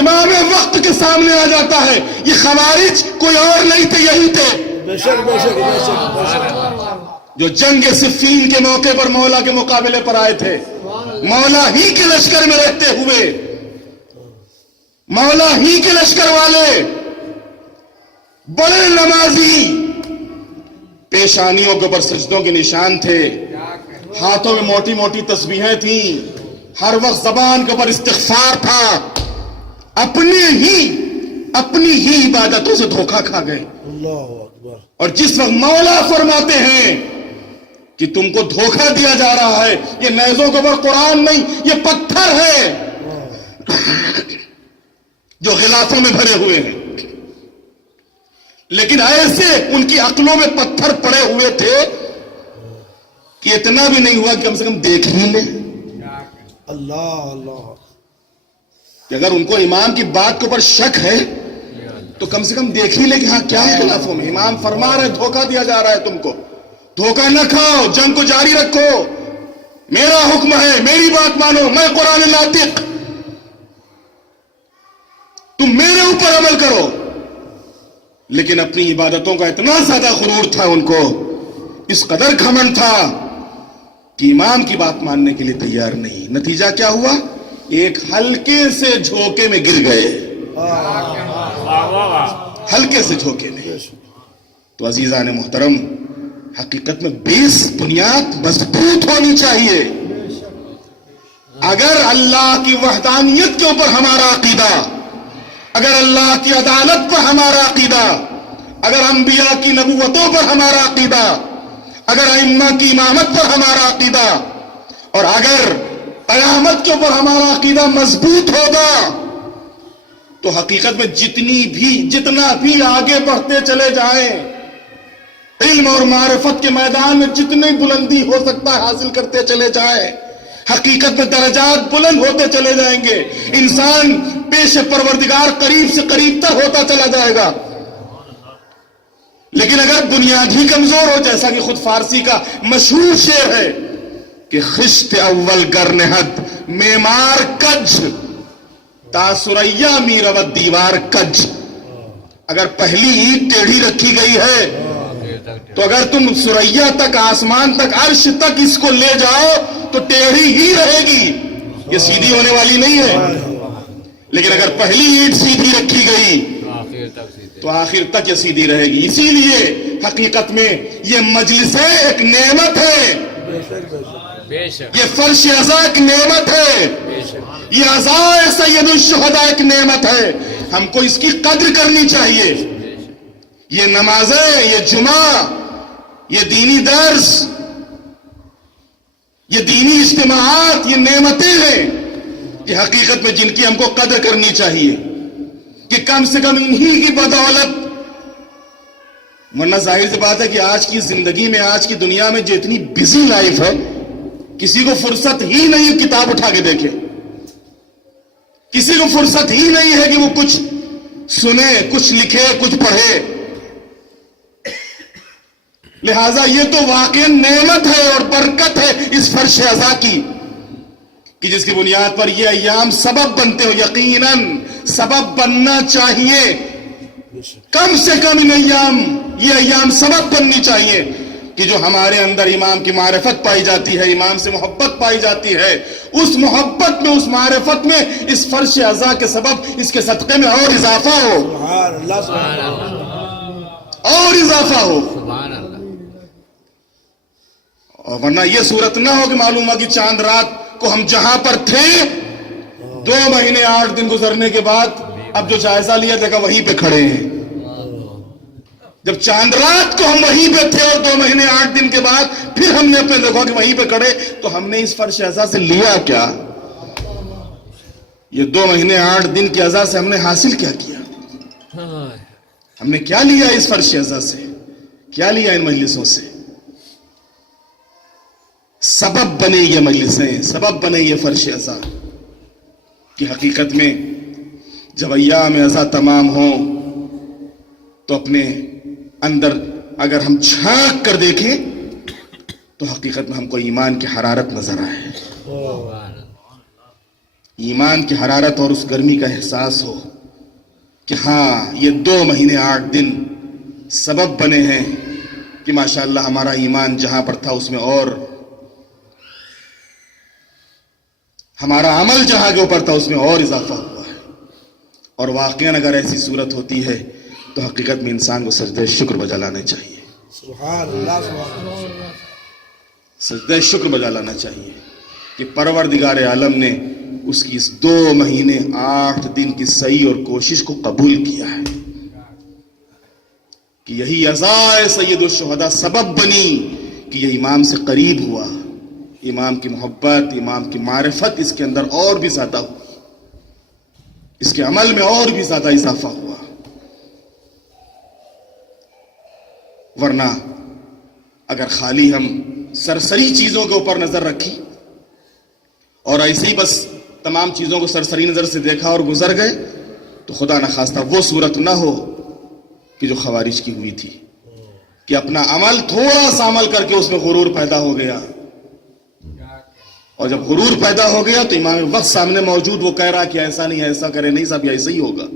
امام وقت کے سامنے آ جاتا ہے. یہ خوارج کوئی اور نہیں تھے, یہی تھے جو جنگ صفین کے موقع پر مولا کے مقابلے پر آئے تھے, مولا ہی کے لشکر میں رہتے ہوئے, مولا ہی کے لشکر والے, بڑے نمازی, پیشانیوں کے اوپر سجدوں کے نشان تھے, ہاتھوں میں موٹی موٹی تسبیحیں تھیں, ہر وقت زبان کے اوپر استغفار تھا, اپنی ہی عبادتوں سے دھوکہ کھا گئے. اور جس وقت مولا فرماتے ہیں کہ تم کو دھوکہ دیا جا رہا ہے, یہ نیزوں کے اوپر قرآن نہیں, یہ پتھر ہے جو غلافوں میں بھرے ہوئے ہیں, لیکن ایسے ان کی عقلوں میں پتھر پڑے ہوئے تھے کہ اتنا بھی نہیں ہوا کہ کم سے کم دیکھ ہی لیں. اللہ کہ اگر ان کو امام کی بات کے اوپر شک ہے تو کم سے کم دیکھ ہی لیں کہ ہاں کیا ہے خلافوں میں. امام فرما رہے دھوکہ دیا جا رہا ہے تم کو, دھوکہ نہ کھاؤ, جنگ کو جاری رکھو, میرا حکم ہے, میری بات مانو, میں قرآن ناطق, تم میرے اوپر عمل کرو. لیکن اپنی عبادتوں کا اتنا زیادہ غرور تھا ان کو, اس قدر گھمنڈ تھا کہ امام کی بات ماننے کے لیے تیار نہیں. نتیجہ کیا ہوا؟ ایک ہلکے سے جھوکے میں گر گئے، ہلکے سے جھوکے میں. تو عزیزان محترم، حقیقت میں بیس بنیاد مضبوط ہونی چاہیے. اگر اللہ کی وحدانیت کے اوپر ہمارا عقیدہ، اگر اللہ کی عدالت پر ہمارا عقیدہ، اگر انبیاء کی نبوتوں پر ہمارا عقیدہ، اگر ائمہ کی امامت پر ہمارا عقیدہ، اور اگر قیامت کے اوپر ہمارا عقیدہ مضبوط ہوگا، تو حقیقت میں جتنا بھی آگے بڑھتے چلے جائیں، علم اور معرفت کے میدان میں جتنی بلندی ہو سکتا ہے حاصل کرتے چلے جائیں، حقیقت میں درجات بلند ہوتے چلے جائیں گے. انسان پیش پروردگار قریب سے قریب تر ہوتا چلا جائے گا. لیکن اگر بنیاد ہی کمزور ہو، جیسا کہ خود فارسی کا مشہور شعر ہے کہ خشت اول گر نہد معمار کج تا سریا می رود دیوار کج. اگر پہلی اینٹ ٹیڑھی رکھی گئی ہے تو اگر تم سریا تک، آسمان تک، عرش تک اس کو لے جاؤ تو ٹیڑھی ہی رہے گی، یہ سیدھی ہونے والی نہیں ہے. لیکن اگر پہلی اینٹ سیدھی رکھی گئی تو آخر تک یہ سیدھی رہے گی. اسی لیے حقیقت میں یہ مجلسیں ایک نعمت ہے، یہ فرش عزا ایک نعمت ہے، یہ عزا سید الشہداء ایک نعمت ہے. ہم کو اس کی قدر کرنی چاہیے. یہ نمازیں، یہ جمعہ، یہ دینی درس، یہ دینی اجتماعات، یہ نعمتیں ہیں کہ حقیقت میں جن کی ہم کو قدر کرنی چاہیے، کہ کم سے کم انہی کی بدولت. ورنہ ظاہر سی بات ہے کہ آج کی زندگی میں، آج کی دنیا میں جو اتنی بزی لائف ہے، کسی کو فرصت ہی نہیں کتاب اٹھا کے دیکھے، کسی کو فرصت ہی نہیں ہے کہ وہ کچھ سنے، کچھ لکھے، کچھ پڑھے. لہذا یہ تو واقعی نعمت ہے اور برکت ہے اس فرش عزا کی، کہ جس کی بنیاد پر یہ ایام سبب بنتے ہو. یقیناً سبب بننا چاہیے، کم سے کم یہ ایام سبب بننی چاہیے کہ جو ہمارے اندر امام کی معرفت پائی جاتی ہے، امام سے محبت پائی جاتی ہے، اس محبت میں، اس معرفت میں، اس فرش عزا کے سبب اس کے صدقے میں اور اضافہ ہو، اور اضافہ ہو. اور ورنہ یہ صورت نہ ہو کہ معلوم ہو کہ چاند رات کو ہم جہاں پر تھے 2 مہینے 8 دن گزرنے کے بعد اب جو جائزہ لیا دیکھا وہیں پہ کھڑے ہیں. جب چاند رات کو ہم وہیں پہ تھے اور 2 مہینے 8 دن کے بعد پھر ہم نے اپنے دیکھا کہ وہیں پہ کھڑے، تو ہم نے اس فرش عزا سے لیا کیا؟ یہ 2 مہینے 8 دن کی عزا سے ہم نے حاصل کیا کیا؟ ہم نے کیا لیا اس فرش عزا سے؟ کیا لیا ان مجلسوں سے؟ سبب بنے یہ مجلسیں، سبب بنے یہ فرش عزا کی. حقیقت میں جب ایام عزا تمام ہوں تو اپنے اندر اگر ہم جھانک کر دیکھیں تو حقیقت میں ہم کو ایمان کی حرارت نظر آئے، ایمان کی حرارت اور اس گرمی کا احساس ہو کہ ہاں یہ 2 مہینے 8 دن سبب بنے ہیں کہ ماشاءاللہ ہمارا ایمان جہاں پر تھا اس میں، اور ہمارا عمل جہاں کے اوپر تھا اس میں اور اضافہ ہوا ہے. اور واقعاً اگر ایسی صورت ہوتی ہے تو حقیقت میں انسان کو سجدہ شکر بجا لانا چاہیے، سبحان اللہ، سبحان اللہ، سجدہ شکر بجا لانا چاہیے کہ پروردگار عالم نے اس کی اس 2 مہینے 8 دن کی سعی اور کوشش کو قبول کیا ہے، کہ یہی عزا سید الشہداء سبب بنی کہ یہ امام سے قریب ہوا، امام کی محبت، امام کی معرفت اس کے اندر اور بھی زیادہ ہوا، اس کے عمل میں اور بھی زیادہ اضافہ ہوا. ورنہ اگر خالی ہم سرسری چیزوں کے اوپر نظر رکھی اور ایسے ہی بس تمام چیزوں کو سرسری نظر سے دیکھا اور گزر گئے تو خدا نخواستہ وہ صورت نہ ہو کہ جو خوارج کی ہوئی تھی، کہ اپنا عمل تھوڑا سا عمل کر کے اس میں غرور پیدا ہو گیا، اور جب غرور پیدا ہو گیا تو امام وقت سامنے موجود وہ کہہ رہا کہ ایسا نہیں، ایسا کرے نہیں صاحب، یہ ایسا ہی ہوگا.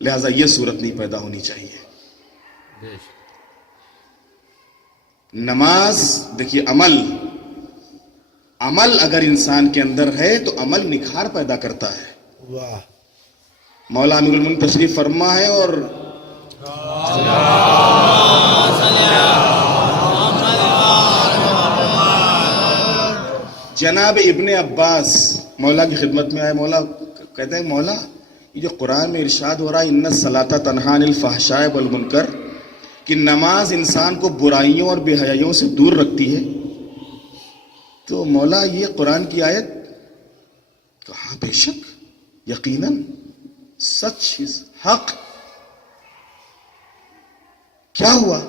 لہذا یہ صورت نہیں پیدا ہونی چاہیے. نماز دیکھیے عمل، عمل اگر انسان کے اندر ہے تو عمل نکھار پیدا کرتا ہے. واہ مولا امیر المومنین تشریف فرما ہے اور جناب ابن عباس مولا کی خدمت میں آئے. مولا کہتے ہیں مولا یہ جو قرآن میں ارشاد ہو رہا ہے ان الصلاۃ تنہی عن الفحشاء والمنکر کہ نماز انسان کو برائیوں اور بے حیائیوں سے دور رکھتی ہے، تو مولا یہ قرآن کی آیت کہاں؟ بے شک یقیناً سچ حق. کیا ہوا؟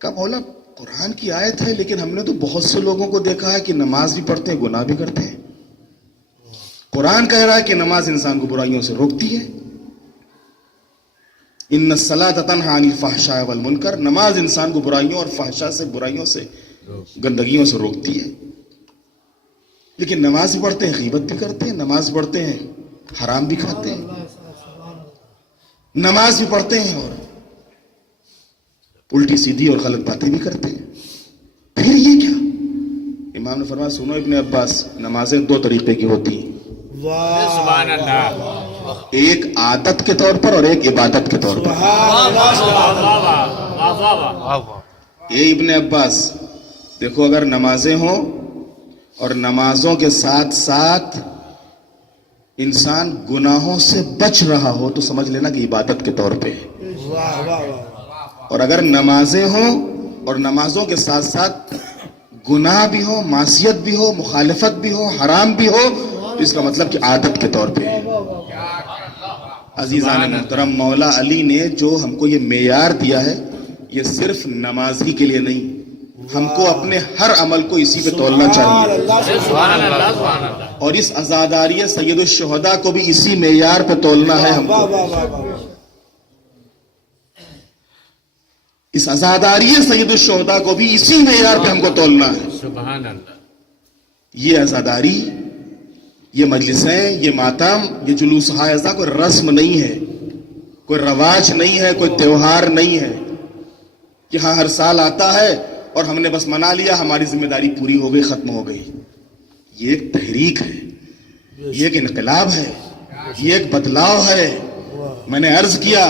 کہا مولا قرآن کی آیت ہے لیکن ہم نے تو بہت سے لوگوں کو دیکھا ہے کہ نماز بھی پڑھتے ہیں گناہ بھی کرتے ہیں. قرآن کہہ رہا ہے کہ نماز انسان کو برائیوں سے روکتی ہے. ان الصلاۃ تنہی عن الفحشاء والمنکر، نماز انسان کو برائیوں اور فحشاء سے، برائیوں سے، گندگیوں سے روکتی ہے. لیکن نماز بھی پڑھتے ہیں غیبت بھی کرتے ہیں، نماز پڑھتے ہیں حرام بھی کھاتے ہیں، نماز بھی پڑھتے ہیں اور الٹی سیدھی اور غلط باتیں بھی کرتے ہیں. پھر یہ کیا؟ امام نے فرمایا سنو ابن عباس، نمازیں دو طریقے کی ہوتی ہیں، سبحان اللہ. ایک عادت کے طور پر اور ایک عبادت کے طور پر. اے ابن عباس دیکھو، اگر نمازیں ہوں اور نمازوں کے ساتھ ساتھ انسان گناہوں سے بچ رہا ہو تو سمجھ لینا کہ عبادت کے طور پہ ہے. واہ واہ واہ اور اگر نمازیں ہوں اور نمازوں کے ساتھ ساتھ گناہ بھی ہو، معصیت بھی ہو، مخالفت بھی ہو، حرام بھی ہو تو اس کا مطلب کہ عادت کے طور پہ ہے. عزیزان محترم، مولا علی نے جو ہم کو یہ معیار دیا ہے یہ صرف نمازی کے لیے نہیں، ہم کو اپنے ہر عمل کو اسی پہ تولنا چاہیے. سبحان اللہ. سبحان اللہ. اور اس عزاداری سید الشہداء کو بھی اسی معیار پہ تولنا ہے ہم کو. اس عزاداری سید الشہداء کو بھی اسی معیار پہ ہم کو تولنا ہے. سبحان اللہ. یہ عزاداری، یہ مجلسیں، یہ ماتم، یہ جلوس ہائزہ کوئی رسم نہیں ہے، کوئی رواج نہیں ہے، کوئی تہوار نہیں ہے کہ ہاں ہر سال آتا ہے اور ہم نے بس منا لیا، ہماری ذمہ داری پوری ہو گئی، ختم ہو گئی. یہ ایک تحریک ہے، یہ ایک انقلاب ہے، یہ ایک بدلاؤ ہے. میں نے عرض کیا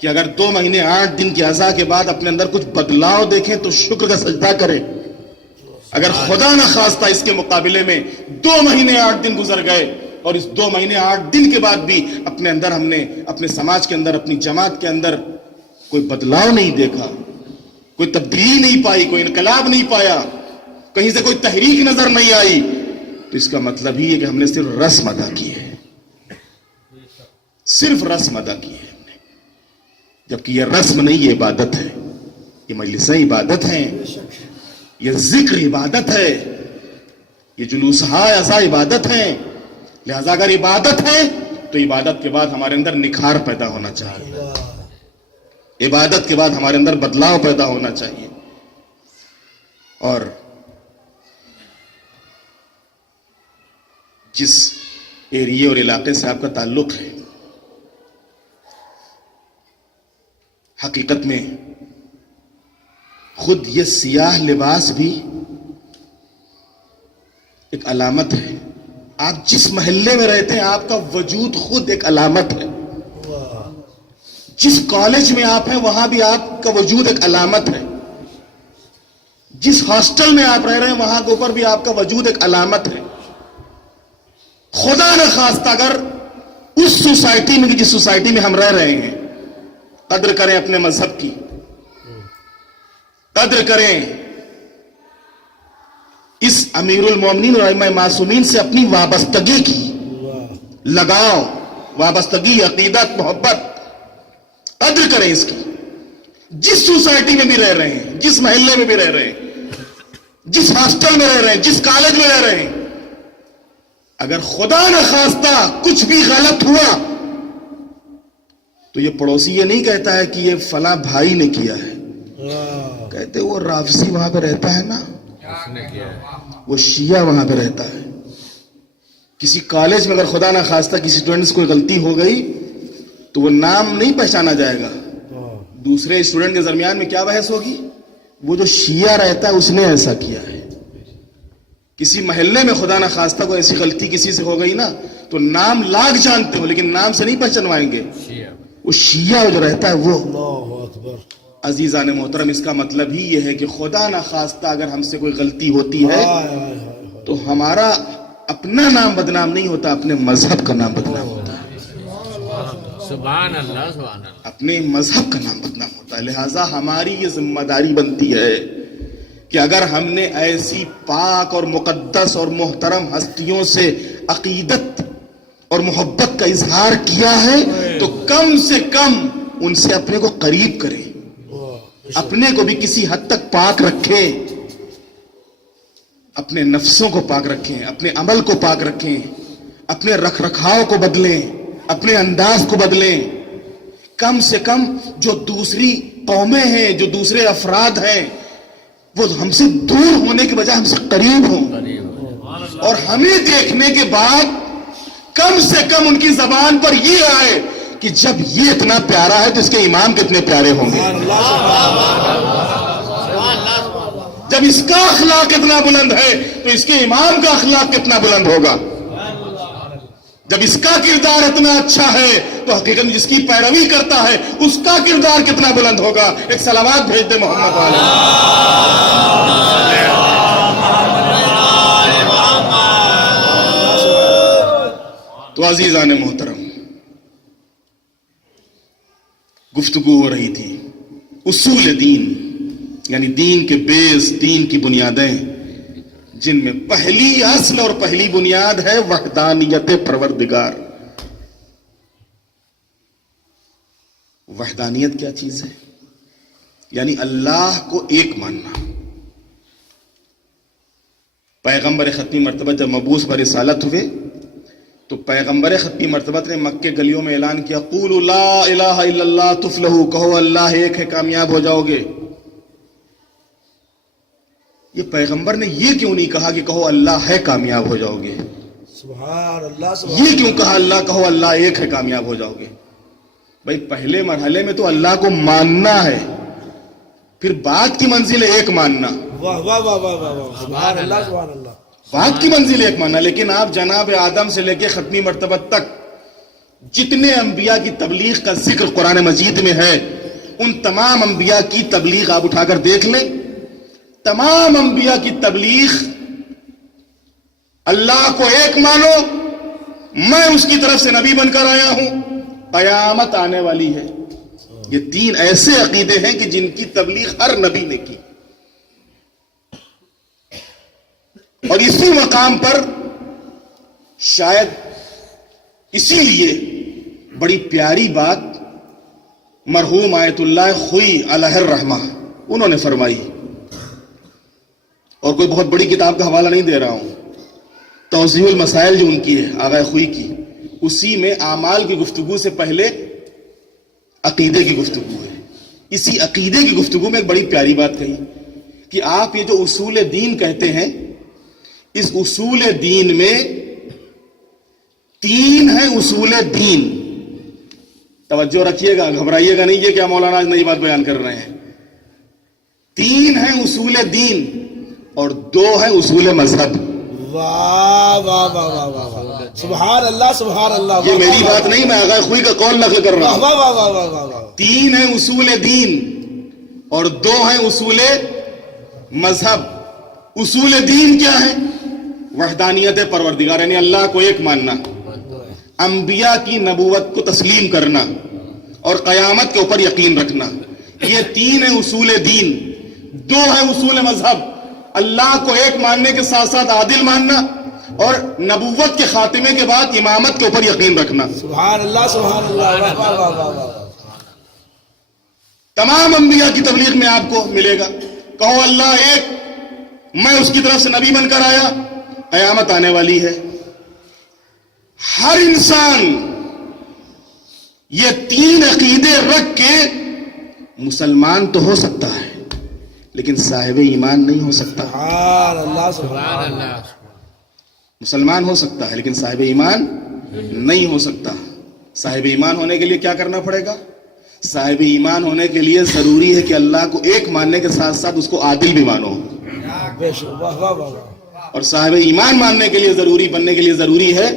کہ اگر 2 مہینے 8 دن کی عزا کے بعد اپنے اندر کچھ بدلاؤ دیکھیں تو شکر کا سجدہ کریں. اگر خدا نہ خواستہ اس کے مقابلے میں 2 مہینے 8 دن گزر گئے اور اس 2 مہینے 8 دن کے بعد بھی اپنے اندر ہم نے اپنے سماج کے اندر، اپنی جماعت کے اندر کوئی بدلاؤ نہیں دیکھا، کوئی تبدیلی نہیں پائی، کوئی انقلاب نہیں پایا، کہیں سے کوئی تحریک نظر نہیں آئی، تو اس کا مطلب ہی ہے کہ ہم نے صرف رسم ادا کی ہے، صرف رسم ادا کی ہے ہم نے. جبکہ یہ رسم نہیں، یہ عبادت ہے. یہ مجلسیں عبادت ہیں، یہ ذکر عبادت ہے، یہ جلوس ہائزہ عبادت ہیں. لہذا اگر عبادت ہے تو عبادت کے بعد ہمارے اندر نکھار پیدا ہونا چاہیے، عبادت کے بعد ہمارے اندر بدلاؤ پیدا ہونا چاہیے. اور جس ایریے اور علاقے سے آپ کا تعلق ہے، حقیقت میں خود یہ سیاہ لباس بھی ایک علامت ہے. آپ جس محلے میں رہتے ہیں آپ کا وجود خود ایک علامت ہے. جس کالج میں آپ ہیں وہاں بھی آپ کا وجود ایک علامت ہے. جس ہاسٹل میں آپ رہ رہے ہیں وہاں کے اوپر بھی آپ کا وجود ایک علامت ہے. خدا نہ خواستہ اگر اس سوسائٹی میں، جس سوسائٹی میں ہم رہ رہے ہیں، قدر کریں اپنے مذہب کی، قدر کریں اس امیر المومنین اور ائمہ معصومین سے اپنی وابستگی کی، لگاؤ، وابستگی، عقیدت، محبت، قدر کریں اس کی. جس سوسائٹی میں بھی رہ رہے ہیں، جس محلے میں بھی رہ رہے ہیں، جس ہاسٹل میں رہ رہے ہیں، جس کالج میں رہ رہے ہیں، اگر خدا نہ خواستہ کچھ بھی غلط ہوا تو یہ پڑوسی یہ نہیں کہتا ہے کہ یہ فلاں بھائی نے کیا ہے، کہتے وہ رافضی وہاں پہ رہتا ہے نا، وہ شیعہ وہاں پہ رہتا ہے. کسی کالج میں اگر خدا نہ خواستہ کسی اسٹوڈنٹ سے کوئی غلطی ہو گئی تو وہ نام نہیں پہچانا جائے گا. دوسرے اسٹوڈنٹ کے درمیان میں کیا بحث ہوگی؟ وہ جو شیعہ رہتا ہے اس نے ایسا کیا ہے. کسی محلے میں خدا نخواستہ کو ایسی غلطی کسی سے ہو گئی نا تو نام لاکھ جانتے ہو لیکن نام سے نہیں پہچانوائیں گے. وہ شیعہ جو رہتا ہے وہ. اللہ اکبر. عزیزان محترم اس کا مطلب ہی یہ ہے کہ خدا نخواستہ اگر ہم سے کوئی غلطی ہوتی ہے تو ہمارا اپنا نام بدنام نہیں ہوتا, اپنے مذہب کا نام بدنام ہوتا ہے. سبحان اللہ سبحان اللہ. اپنے مذہب کا نام بدنام ہوتا ہے. لہٰذا ہماری یہ ذمہ داری بنتی ہے کہ اگر ہم نے ایسی پاک اور مقدس اور محترم ہستیوں سے عقیدت اور محبت کا اظہار کیا ہے تو کم سے کم ان سے اپنے کو قریب کریں, اپنے کو بھی کسی حد تک پاک رکھیں, اپنے نفسوں کو پاک رکھیں, اپنے عمل کو پاک رکھیں, اپنے رکھ رکھاؤ کو بدلیں, اپنے انداز کو بدلیں. کم سے کم جو دوسری قومیں ہیں, جو دوسرے افراد ہیں, وہ ہم سے دور ہونے کے بجائے ہم سے قریب ہوں, اور ہمیں دیکھنے کے بعد کم سے کم ان کی زبان پر یہ آئے کہ جب یہ اتنا پیارا ہے تو اس کے امام کتنے پیارے ہوں گے, جب اس کا اخلاق اتنا بلند ہے تو اس کے امام کا اخلاق کتنا بلند ہوگا, جب اس کا کردار اتنا اچھا ہے تو حقیقت جس کی پیروی کرتا ہے اس کا کردار کتنا بلند ہوگا. ایک صلوات بھیج دے محمد والے. تو عزیزان محترم, گفتگو ہو رہی تھی اصول دین, یعنی دین کے بیس, دین کی بنیادیں, جن میں پہلی اصل اور پہلی بنیاد ہے وحدانیت پروردگار. وحدانیت کیا چیز ہے؟ یعنی اللہ کو ایک ماننا. پیغمبر ختمی مرتبہ جب مبعوث برسالت ہوئے تو پیغمبر ختمی مرتبہ نے مکے گلیوں میں اعلان کیا, قولوا لا الہ الا اللہ تفلحوا, کہو اللہ ایک ہے کامیاب ہو جاؤ گے. یہ پیغمبر نے یہ کیوں نہیں کہا کہ کہو اللہ ہے کامیاب ہو جاؤ گے؟ سبحان اللہ. سبحان یہ کیوں کہا اللہ کہو اللہ ایک ہے کامیاب ہو جاؤ گے؟ بھائی پہلے مرحلے میں تو اللہ کو ماننا ہے, پھر بعد کی منزل ایک ماننا. واہ واہ واہ واہ واہ. سبحان اللہ سبحان اللہ. بعد کی منزل ایک ماننا. لیکن آپ جناب آدم سے لے کے ختمی مرتبہ تک جتنے انبیاء کی تبلیغ کا ذکر قرآن مجید میں ہے, ان تمام انبیاء کی تبلیغ آپ اٹھا کر دیکھ لیں. تمام انبیاء کی تبلیغ اللہ کو ایک مانو, میں اس کی طرف سے نبی بن کر آیا ہوں, قیامت آنے والی ہے. یہ 3 ایسے عقیدے ہیں کہ جن کی تبلیغ ہر نبی نے کی. اور اسی مقام پر شاید اسی لیے بڑی پیاری بات مرحوم آیت اللہ خوئی علیہ الرحمہ انہوں نے فرمائی, اور کوئی بہت بڑی کتاب کا حوالہ نہیں دے رہا ہوں, توضیح المسائل جو ان کی ہے آغا خوئی کی, اسی میں اعمال کی گفتگو سے پہلے عقیدے کی گفتگو ہے. اسی عقیدے کی گفتگو میں ایک بڑی پیاری بات کہی کہ آپ یہ جو اصول دین کہتے ہیں, اس اصول دین میں 3 ہیں اصول دین. توجہ رکھیے گا, گھبرائیے گا نہیں, یہ کیا مولانا آج نئی بات بیان کر رہے ہیں. 3 ہیں اصول دین اور 2 ہیں اصول مذہب. واہ واہ واہ واہ واہ. سبحان اللہ سبحان اللہ. یہ میری بات نہیں, میں آغا خوئی کا قول نقل کر رہا ہوں. واہ واہ واہ واہ واہ. 3 ہیں اصول دین اور 2 ہیں اصول مذہب. اصول دین کیا ہے؟ وحدانیت پروردگار, یعنی اللہ کو ایک ماننا, انبیاء کی نبوت کو تسلیم کرنا اور قیامت کے اوپر یقین رکھنا. یہ 3 ہیں اصول دین. 2 ہیں اصول مذہب, اللہ کو ایک ماننے کے ساتھ ساتھ عادل ماننا اور نبوت کے خاتمے کے بعد امامت کے اوپر یقین رکھنا. سبحان اللہ سبحان اللہ. واہ واہ واہ واہ واہ. تمام انبیاء کی تبلیغ میں آپ کو ملے گا, کہو اللہ ایک, میں اس کی طرف سے نبی بن کر آیا, قیامت آنے والی ہے. ہر انسان یہ 3 عقیدے رکھ کے مسلمان تو ہو سکتا ہے لیکن صاحب ایمان نہیں ہو سکتا. سبحان اللہ سبحان اللہ. مسلمان ہو سکتا ہے لیکن صاحب ایمان نہیں ہو سکتا. صاحب ایمان ہونے کے لیے کیا کرنا پڑے گا؟ صاحب ایمان ہونے کے لیے ضروری ہے کہ اللہ کو ایک ماننے کے ساتھ ساتھ اس کو عادل بھی مانو. بے شک. واہ واہ واہ واہ. اور صاحب ایمان ماننے کے لیے ضروری بننے کے لیے ضروری ہے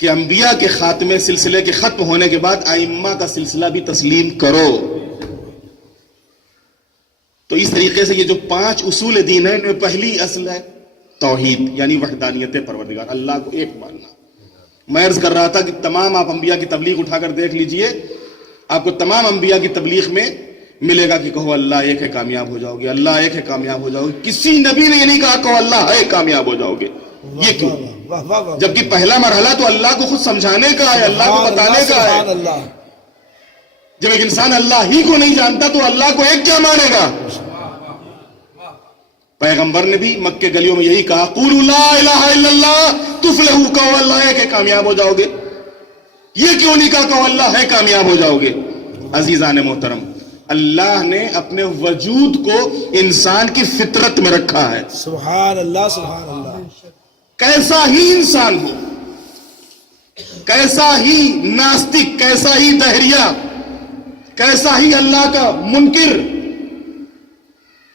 کہ انبیاء کے خاتمے سلسلے کے ختم ہونے کے بعد ائمہ کا سلسلہ بھی تسلیم کرو. تو اس طریقے سے یہ جو 5 اصول دین ہے ان میں پہلی اصل ہے توحید یعنی وحدانیت پروردگار, اللہ کو ایک ماننا. میں عرض کر رہا تھا کہ تمام آپ انبیاء کی تبلیغ اٹھا کر دیکھ لیجئے, آپ کو تمام انبیاء کی تبلیغ میں ملے گا کہ کہو اللہ ایک ہے کامیاب ہو جاؤ گے, اللہ ایک ہے کامیاب ہو جاؤ گے. کسی نبی نے یہ نہیں کہا کہو اللہ ہے کامیاب ہو جاؤ گے. یہ کیوں؟ جبکہ پہلا مرحلہ تو اللہ کو خود سمجھانے کا ہے, اللہ کو بتانے کا ہے. جب ایک انسان اللہ ہی کو نہیں جانتا تو اللہ کو ایک کیا مانے گا؟ پیغمبر نے بھی مکے گلیوں میں یہی کہا قولوا لا الہ الا اللہ تفلحوا, کہو اللہ ہے کہ کامیاب ہو جاؤ گے. یہ کیوں نہیں کہا کہو اللہ ہے کامیاب ہو جاؤ گے؟ عزیزان محترم, اللہ نے اپنے وجود کو انسان کی فطرت میں رکھا ہے. سبحان اللہ سبحان اللہ. کیسا ہی انسان ہو, کیسا ہی ناستک, کیسا ہی دہریہ, کیسا ہی اللہ کا منکر,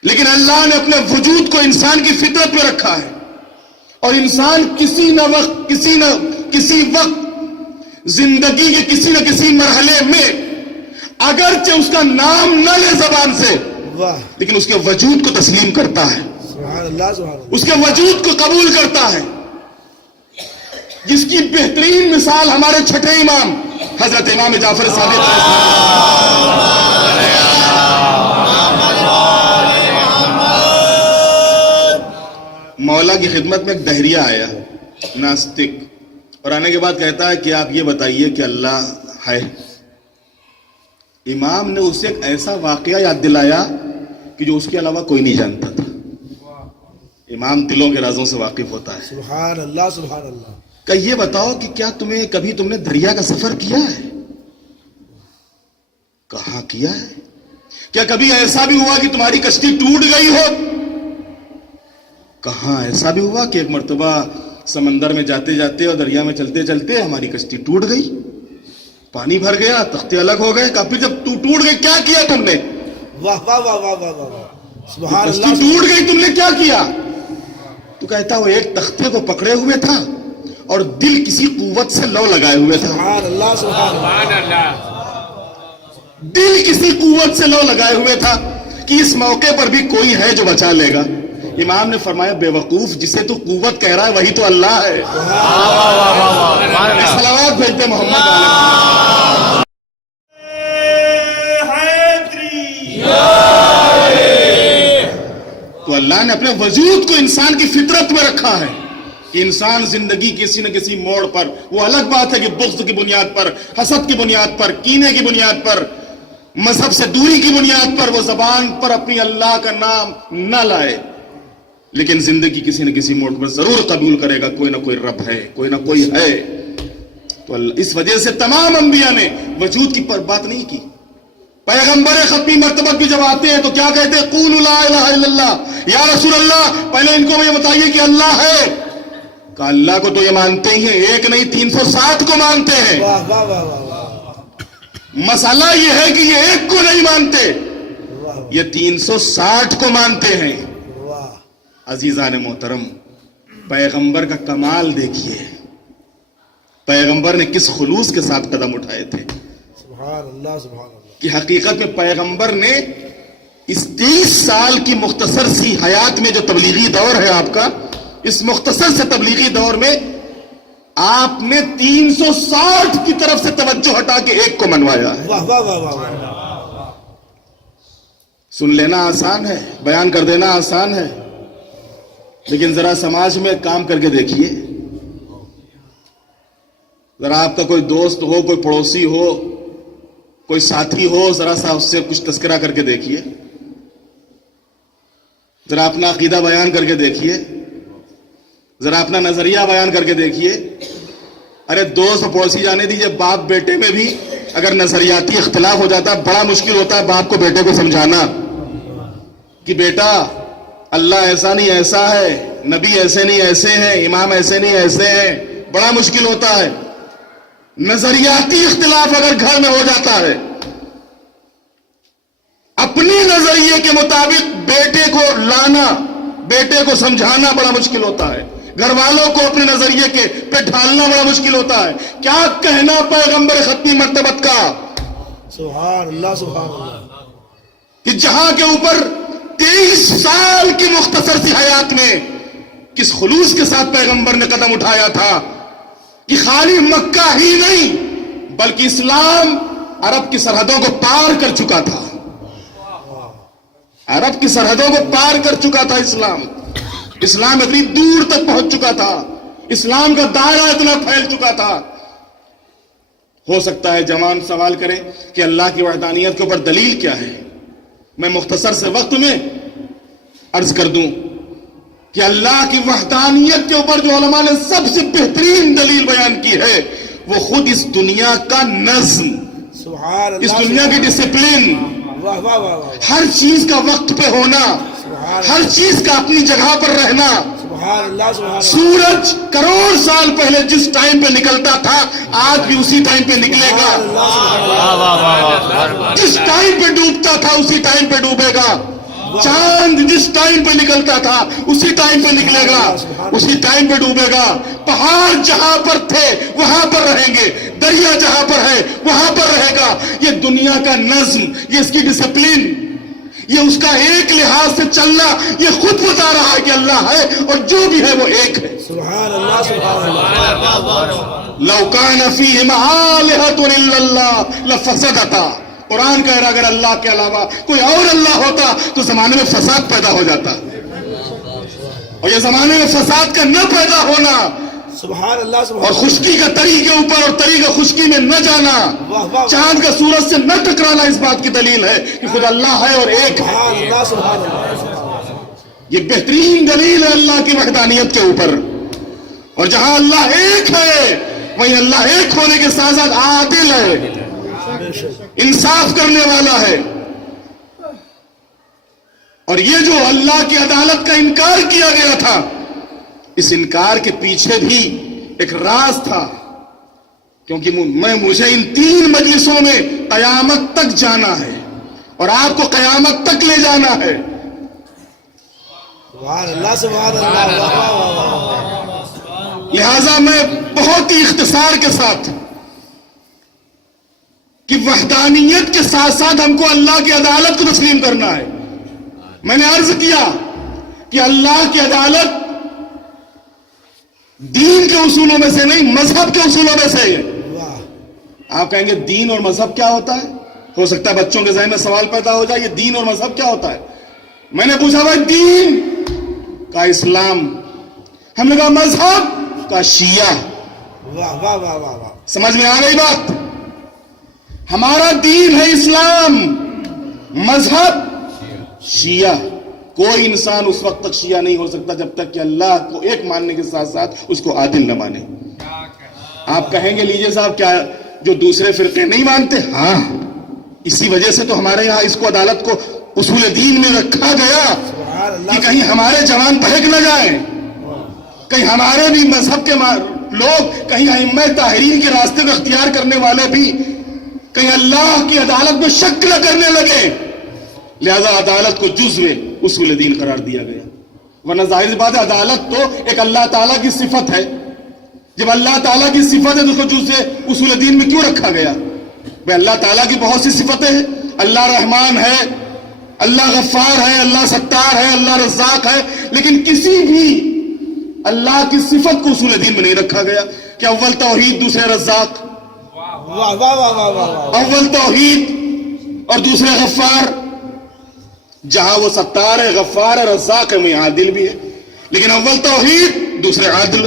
لیکن اللہ نے اپنے وجود کو انسان کی فطرت میں رکھا ہے. اور انسان کسی وقت زندگی کے کسی نہ کسی مرحلے میں اگرچہ اس کا نام نہ لے زبان سے, لیکن اس کے وجود کو تسلیم کرتا ہے, سبحان اللہ سبحان اللہ. اس کے وجود کو قبول کرتا ہے. جس کی بہترین مثال ہمارے چھٹے امام حضرت امام جعفر صادق مولا کی خدمت میں ایک دہریہ آیا ناستک, اور آنے کے بعد کہتا ہے کہ آپ یہ بتائیے کہ اللہ ہے. امام نے اسے ایک ایسا واقعہ یاد دلایا کہ جو اس کے علاوہ کوئی نہیں جانتا تھا. امام دلوں کے رازوں سے واقف ہوتا ہے. سبحان اللہ سبحان اللہ. کہ یہ بتاؤ کہ کیا کبھی تم نے دریا کا سفر کیا ہے؟ کہاں کیا ہے؟ کیا کبھی ایسا بھی ہوا کہ تمہاری کشتی ٹوٹ گئی ہو؟ کہاں ایسا بھی ہوا کہ ایک مرتبہ سمندر میں جاتے جاتے اور دریا میں چلتے چلتے ہماری کشتی ٹوٹ گئی, پانی بھر گیا, تختے الگ ہو گئے. کبھی جب ٹوٹ گئی کیا کیا تم نے؟ واہ واہ واہ واہ واہ واہ. سبحان کشتی اللہ. ٹوٹ گئی تم نے کیا کیا؟ تو کہتا وہ ایک تختے کو پکڑے ہوئے تھا اور دل کسی قوت سے لو لگائے ہوئے تھا. سبحان اللہ سبحان اللہ. سبحان اللہ. دل کسی قوت سے لو لگائے ہوئے تھا کہ اس موقع پر بھی کوئی ہے جو بچا لے گا. امام نے فرمایا بے وقوف, جسے تو قوت کہہ رہا ہے وہی تو اللہ ہے. صلوات بھیجتے محمد علیہ. تو اللہ نے اپنے وجود کو انسان کی فطرت میں رکھا ہے کہ انسان زندگی کسی نہ کسی موڑ پر, وہ الگ بات ہے کہ بغض کی بنیاد پر, حسد کی بنیاد پر, کینے کی بنیاد پر, مذہب سے دوری کی بنیاد پر وہ زبان پر اپنی اللہ کا نام نہ لائے, لیکن زندگی کسی نہ کسی موڑ پر ضرور قبول کرے گا کوئی نہ کوئی رب ہے, کوئی نہ کوئی ہے. تو اس وجہ سے تمام انبیاء نے وجود کی بات نہیں کی. پیغمبر ختمی مرتبہ بھی جب آتے ہیں تو کیا کہتے ہیں؟ قولوا لا الہ الا اللہ. یا رسول اللہ پہلے ان کو یہ بتائیے کہ اللہ ہے. کہ اللہ کو تو یہ مانتے ہی ہیں, ایک نہیں 360 کو مانتے ہیں. واہ واہ واہ واہ واہ. مسئلہ یہ ہے کہ یہ ایک کو نہیں مانتے, واہ یہ 360 کو مانتے ہیں. واہ. عزیزان محترم, پیغمبر کا کمال دیکھیے, پیغمبر نے کس خلوص کے ساتھ قدم اٹھائے تھے. سبحان اللہ سبحان اللہ. کہ حقیقت میں پیغمبر نے اس 23 سال کی مختصر سی حیات میں جو تبلیغی دور ہے آپ کا, اس مختصر سے تبلیغی دور میں آپ نے 360 کی طرف سے توجہ ہٹا کے ایک کو منوایا ہے. واہ واہ واہ واہ واہ. سن لینا آسان ہے, بیان کر دینا آسان ہے, لیکن ذرا سماج میں کام کر کے دیکھیے. ذرا آپ کا کوئی دوست ہو, کوئی پڑوسی ہو, کوئی ساتھی ہو, ذرا سا اس سے کچھ تذکرہ کر کے دیکھیے, ذرا اپنا عقیدہ بیان کر کے دیکھیے, ذرا اپنا نظریہ بیان کر کے دیکھیے. ارے دوست پڑوسی جانے دیجیے, باپ بیٹے میں بھی اگر نظریاتی اختلاف ہو جاتا ہے بڑا مشکل ہوتا ہے باپ کو بیٹے کو سمجھانا کہ بیٹا اللہ ایسا نہیں ایسا ہے, نبی ایسے نہیں ایسے ہیں, امام ایسے نہیں ایسے ہیں. بڑا مشکل ہوتا ہے. نظریاتی اختلاف اگر گھر میں ہو جاتا ہے, اپنی نظریے کے مطابق بیٹے کو لانا, بیٹے کو سمجھانا بڑا مشکل ہوتا ہے، گھر والوں کو اپنے نظریے کے پہ ڈھالنا بڑا مشکل ہوتا ہے، کیا کہنا پیغمبر ختمی مرتبت کا سبحان اللہ سبحان اللہ، کہ جہاں کے اوپر 23 سال کی مختصر سی حیات میں کس خلوص کے ساتھ پیغمبر نے قدم اٹھایا تھا کہ خالی مکہ ہی نہیں بلکہ اسلام عرب کی سرحدوں کو پار کر چکا تھا، عرب کی سرحدوں کو پار کر چکا تھا، اسلام اتنی دور تک پہنچ چکا تھا، اسلام کا دائرہ اتنا پھیل چکا تھا۔ ہو سکتا ہے جوان سوال کرے کہ اللہ کی وحدانیت کے اوپر دلیل کیا ہے؟ میں مختصر سے وقت میں عرض کر دوں کہ اللہ کی وحدانیت کے اوپر جو علماء نے سب سے بہترین دلیل بیان کی ہے وہ خود اس دنیا کا نظم، سبحان اللہ، اس دنیا کی ڈسپلن، واہ واہ واہ واہ، ہر چیز کا وقت پہ ہونا، ہر چیز کا اپنی جگہ پر رہنا۔ سبحان اللہ سبحان اللہ، سورج کروڑ سال پہلے جس ٹائم پہ نکلتا تھا آج بھی اسی ٹائم پہ نکلے گا، جس ٹائم پہ ڈوبتا تھا اسی ٹائم پہ ڈوبے گا، چاند جس ٹائم پہ نکلتا تھا اسی ٹائم پہ نکلے گا، اسی ٹائم پہ ڈوبے گا، پہاڑ جہاں پر تھے وہاں پر رہیں گے، دریا جہاں پر ہے وہاں پر رہے گا۔ یہ دنیا کا نظم، یہ اس کی ڈسپلن، یہ اس کا ایک لحاظ سے چلنا، یہ خود بتا رہا ہے کہ اللہ ہے اور جو بھی ہے وہ ایک ہے۔ سبحان اللہ سبحان اللہ، لو کان فیہما آلہۃ الا اللہ لفسدتا، قرآن کہہ رہا اگر اللہ کے علاوہ کوئی اور اللہ ہوتا تو زمانے میں فساد پیدا ہو جاتا، اور یہ زمانے میں فساد کا نہ پیدا ہونا سبحان اللہ سبحان اور خشکی کا تری کے اوپر اور تری کا خشکی میں نہ جانا، واہ واہ، چاند کا سورج سے نہ ٹکرانا اس بات کی دلیل ہے کہ خود اللہ ہے اور ایک ہے۔ سبحان اللہ سبحان اللہ، یہ بہترین دلیل ہے اللہ کی وحدانیت کے اوپر، اور جہاں اللہ ایک ہے وہیں اللہ ایک ہونے کے ساتھ ساتھ عادل ہے، انصاف کرنے والا ہے۔ اور یہ جو اللہ کی عدالت کا انکار کیا گیا تھا، اس انکار کے پیچھے بھی ایک راز تھا، کیونکہ مجھے ان 3 مجلسوں میں قیامت تک جانا ہے اور آپ کو قیامت تک لے جانا ہے۔ سبحان اللہ سبحان اللہ، واہ واہ واہ واہ، لہذا میں بہت ہی اختصار کے ساتھ کہ وحدانیت کے ساتھ ساتھ ہم کو اللہ کی عدالت کو تسلیم کرنا ہے۔ میں نے عرض کیا کہ اللہ کی عدالت دین کے اصولوں میں سے نہیں، مذہب کے اصولوں میں سے ہے۔ واہ، آپ کہیں گے دین اور مذہب کیا ہوتا ہے؟ ہو سکتا ہے بچوں کے ذہن میں سوال پیدا ہو جائے یہ دین اور مذہب کیا ہوتا ہے؟ میں نے پوچھا بھائی دین کا اسلام، ہم نے کہا مذہب کا شیعہ۔ واہ واہ واہ واہ واہ، سمجھ میں آ گئی بات؟ ہمارا دین ہے اسلام، مذہب شیعہ۔ کوئی انسان اس وقت تک شیعہ نہیں ہو سکتا جب تک کہ اللہ کو ایک ماننے کے ساتھ ساتھ اس کو عادل نہ مانے۔ آپ کہیں گے لیجئے صاحب کیا جو دوسرے فرقے نہیں مانتے؟ ہاں، اسی وجہ سے تو ہمارے یہاں اس کو عدالت کو اصول دین میں رکھا گیا سبحان اللہ، کہ کہیں ہمارے جوان بہک نہ جائیں، کہیں ہمارے بھی مذہب کے لوگ، کہیں ائمہ طاہرین کے راستے کو اختیار کرنے والے بھی کہیں اللہ کی عدالت میں شک نہ کرنے لگے، لہذا عدالت کو جزو اصول دین قرار دیا گیا۔ ورنہ ظاہر سی بات ہے عدالت تو ایک اللہ تعالیٰ کی صفت ہے، جب اللہ تعالیٰ کی صفت ہے تو اس کو جزو اصول دین میں کیوں رکھا گیا؟ بھائی اللہ تعالیٰ کی بہت سی صفتیں ہیں، اللہ رحمان ہے، اللہ غفار ہے، اللہ ستار ہے، اللہ رزاق ہے، لیکن کسی بھی اللہ کی صفت کو اصول دین میں نہیں رکھا گیا کہ اول توحید دوسرے رزاق، واہ واہ واہ واہ واہ، اول توحید اور دوسرے غفار۔ جہاں وہ ستار ہے، غفار ہے، رزاق ہے، وہیں عادل بھی ہے، لیکن اول توحید دوسرے عادل۔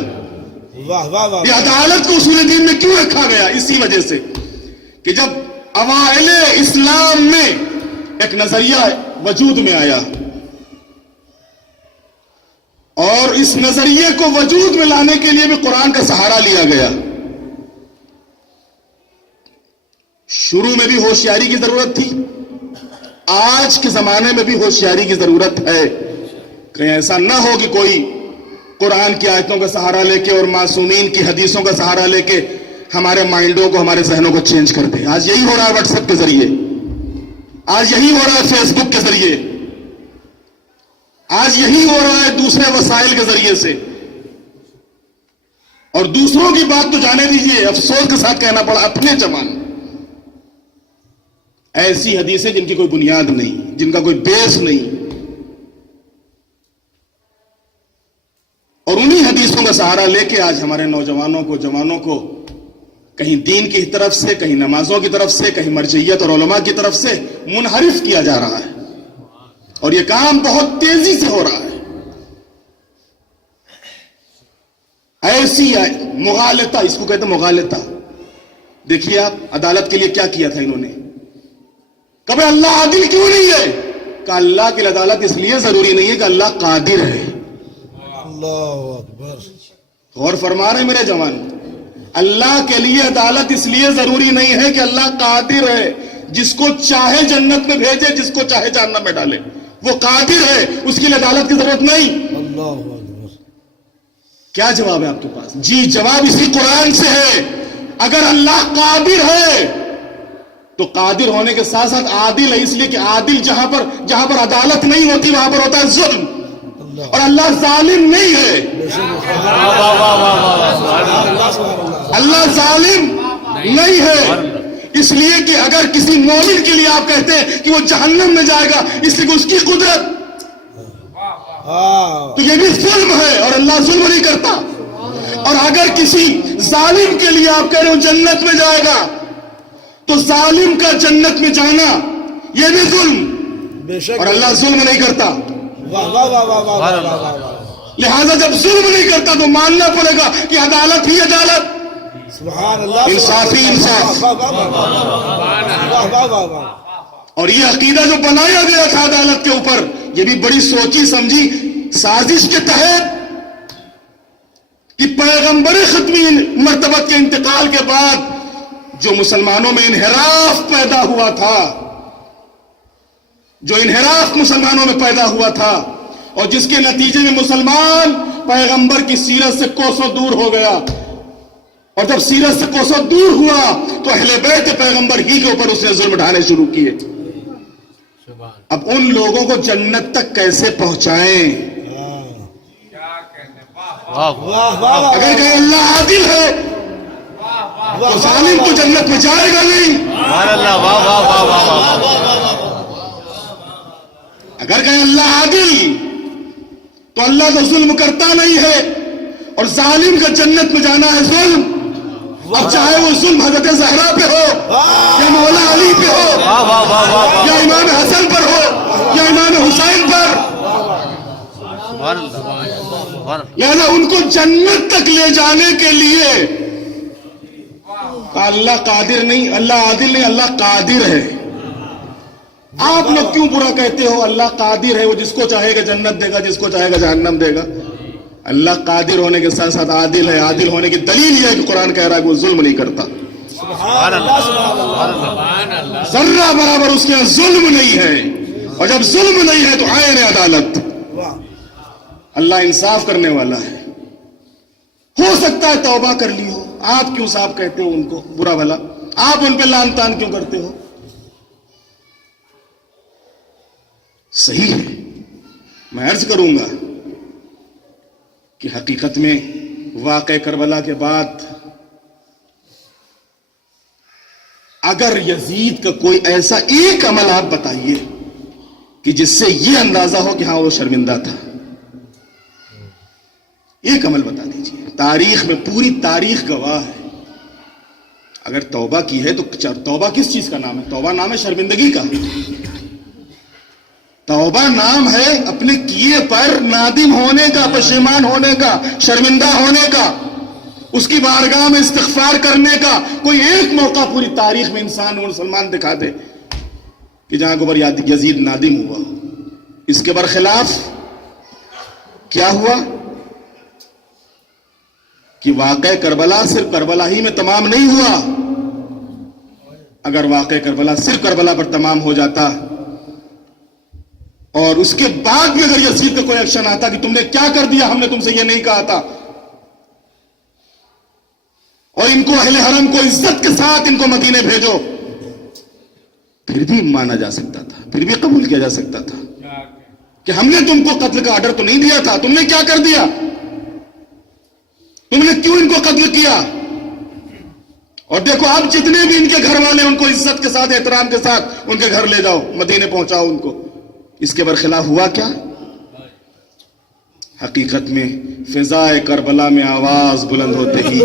واہ واہ واہ، یہ عدالت کو اصول دین میں کیوں رکھا گیا؟ اسی وجہ سے کہ جب اوائل اسلام میں ایک نظریہ وجود میں آیا اور اس نظریے کو وجود میں لانے کے لیے بھی قرآن کا سہارا لیا گیا۔ شروع میں بھی ہوشیاری کی ضرورت تھی، آج کے زمانے میں بھی ہوشیاری کی ضرورت ہے، کہیں ایسا نہ ہو کہ کوئی قرآن کی آیتوں کا سہارا لے کے اور معصومین کی حدیثوں کا سہارا لے کے ہمارے مائنڈوں کو، ہمارے ذہنوں کو چینج کر دے۔ آج یہی ہو رہا ہے واٹس ایپ کے ذریعے، آج یہی ہو رہا ہے فیس بک کے ذریعے۔ آج یہی ہو رہا ہے دوسرے وسائل کے ذریعے سے. اور دوسروں کی بات تو جانے دیجیے, افسوس کے ساتھ کہنا پڑا اپنے زمانے ایسی حدیثیں جن کی کوئی بنیاد نہیں, جن کا کوئی بیس نہیں, اور انہی حدیثوں کا سہارا لے کے آج ہمارے نوجوانوں کو, جوانوں کو کہیں دین کی طرف سے, کہیں نمازوں کی طرف سے, کہیں مرجعیت اور علماء کی طرف سے منحرف کیا جا رہا ہے. اور یہ کام بہت تیزی سے ہو رہا ہے. ایسی مغالطہ, اس کو کہتے ہیں مغالطہ. دیکھیے آپ عدالت کے لیے کیا کیا تھا انہوں نے. کبھی اللہ عادل کیوں نہیں ہے؟ کہ اللہ کی عدالت اس لیے ضروری نہیں ہے کہ اللہ قادر ہے. اللہ اکبر. غور فرما رہے میرے جوان, اللہ کے لیے عدالت اس لیے ضروری نہیں ہے کہ اللہ قادر ہے. جس کو چاہے جنت میں بھیجے, جس کو چاہے جہنم میں ڈالے, وہ قادر ہے, اس کے لیے عدالت کی ضرورت نہیں. اللہ اکبر. کیا جواب ہے آپ کے پاس؟ جی جواب اسی قرآن سے ہے. اگر اللہ قادر ہے تو قادر ہونے کے ساتھ ساتھ عادل ہے, اس لیے کہ عادل جہاں پر عدالت نہیں ہوتی وہاں پر ہوتا ہے ظلم, اور اللہ ظالم نہیں ہے. اللہ ظالم نہیں ہے. اس لیے کہ اگر کسی مومن کے لیے آپ کہتے ہیں کہ وہ جہنم میں جائے گا اس لیے کہ اس کی قدرت, تو یہ بھی ظلم ہے, اور اللہ ظلم نہیں کرتا. اور اگر کسی ظالم کے لیے آپ کہہ رہے ہو جنت میں جائے گا تو ظالم کا جنت میں جانا یہ بھی ظلم, بے شک. اور اللہ ظلم نہیں کرتا. واہ واہ واہ واہ واہ واہ واہ واہ. لہذا جب ظلم نہیں کرتا تو ماننا پڑے گا کہ عدالت ہی عدالت, سبحان اللہ. انصافی انصاف. واہ واہ واہ واہ واہ واہ. اور یہ عقیدہ جو بنایا گیا تھا عدالت کے اوپر, یہ بھی بڑی سوچی سمجھی سازش کے تحت کہ پیغمبر ختمی مرتبت کے انتقال کے بعد جو مسلمانوں میں انحراف پیدا ہوا تھا, جو انحراف مسلمانوں میں پیدا ہوا تھا, اور جس کے نتیجے میں مسلمان پیغمبر کی سیرت سے کوسوں دور ہو گیا, اور جب سیرت سے کوسوں دور ہوا تو اہل بیت پیغمبر ہی کے اوپر اس نے ظلم ڈھانے شروع کیے. اب ان لوگوں کو جنت تک کیسے پہنچائیں؟ اگر کہ اللہ عادل ہے تو ظالم تو جنت میں جائے گا نہیں. اگر کہ اللہ عادل تو اللہ تو ظلم کرتا نہیں ہے, اور ظالم کا جنت میں جانا ہے ظلم, اب چاہے وہ ظلم حضرت زہرا پہ ہو, یا مولا علی پہ ہو, یا امام حسن پر ہو, یا امام حسین پر. لہذا ان کو جنت تک لے جانے کے لیے اللہ قادر نہیں, اللہ عادل نہیں, اللہ قادر ہے. آپ لوگ کیوں برا کہتے ہو؟ اللہ قادر ہے, وہ جس کو چاہے گا جنت دے گا, جس کو چاہے گا جہنم دے گا. اللہ قادر ہونے کے ساتھ ساتھ عادل ہے. عادل ہونے کی دلیل یہ ہے کہ قرآن کہہ رہا ہے کہ وہ ظلم نہیں کرتا. ذرہ برابر اس کے یہاں ظلم نہیں ہے, اور جب ظلم نہیں ہے تو عین عدالت. اللہ انصاف کرنے والا ہے. ہو سکتا ہے توبہ کر لی ہو. آپ کیوں صاحب کہتے ہو ان کو برا بھلا؟ آپ ان پہ لان تان کیوں کرتے ہو؟ صحیح ہے, میں عرض کروں گا کہ حقیقت میں واقع کربلا کے بعد اگر یزید کا کوئی ایسا ایک عمل آپ بتائیے کہ جس سے یہ اندازہ ہو کہ ہاں وہ شرمندہ تھا, ایک عمل بتا دیجیے. تاریخ میں پوری تاریخ گواہ ہے. اگر توبہ کی ہے تو توبہ کس چیز کا نام ہے؟ توبہ نام ہے شرمندگی کا. توبہ نام ہے اپنے کیے پر نادم ہونے کا, پشیمان ہونے کا, شرمندہ ہونے کا, اس کی بارگاہ میں استغفار کرنے کا. کوئی ایک موقع پوری تاریخ میں انسان مسلمان دکھا دے کہ جہاں کو یزید نادم ہوا. اس کے برخلاف کیا ہوا کہ واقع کربلا صرف کربلا ہی میں تمام نہیں ہوا. اگر واقع کربلا صرف کربلا پر تمام ہو جاتا اور اس کے بعد بھی اگر یزید کا کوئی ایکشن آتا کہ تم نے کیا کر دیا, ہم نے تم سے یہ نہیں کہا تھا, اور ان کو اہل حرم کو عزت کے ساتھ ان کو مدینے بھیجو, پھر بھی مانا جا سکتا تھا, پھر بھی قبول کیا جا سکتا تھا کہ ہم نے تم کو قتل کا آرڈر تو نہیں دیا تھا، تم نے کیا کر دیا؟ تم نے کیوں ان کو قتل کیا؟ اور دیکھو اب جتنے بھی ان کے گھر والے ان کو عزت کے ساتھ احترام کے ساتھ ان کے گھر لے جاؤ، مدینے پہنچاؤ ان کو. اس کے برخلاف ہوا کیا؟ حقیقت میں فضائے کربلا میں آواز بلند ہوتے ہی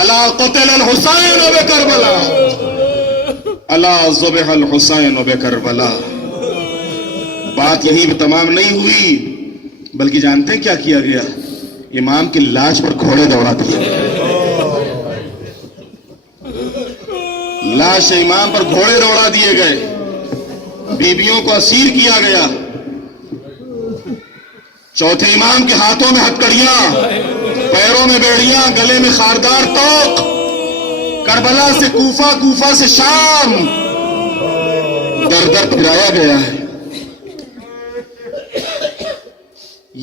الا قتل الحسین بکربلا، الا ذبح الحسین بکربلا. بات یہیں پہ تمام نہیں ہوئی، بلکہ جانتے ہیں کیا کیا گیا؟ امام کی لاش پر گھوڑے دوڑا دیے گئے. لاش امام پر گھوڑے دوڑا دیے گئے، بیویوں کو اسیر کیا گیا. چوتھے امام کے ہاتھوں میں ہتکڑیاں، پیروں میں بیڑیاں، گلے میں خاردار توق. کربلا سے کوفہ، کوفہ سے شام، در در پھرایا گیا ہے.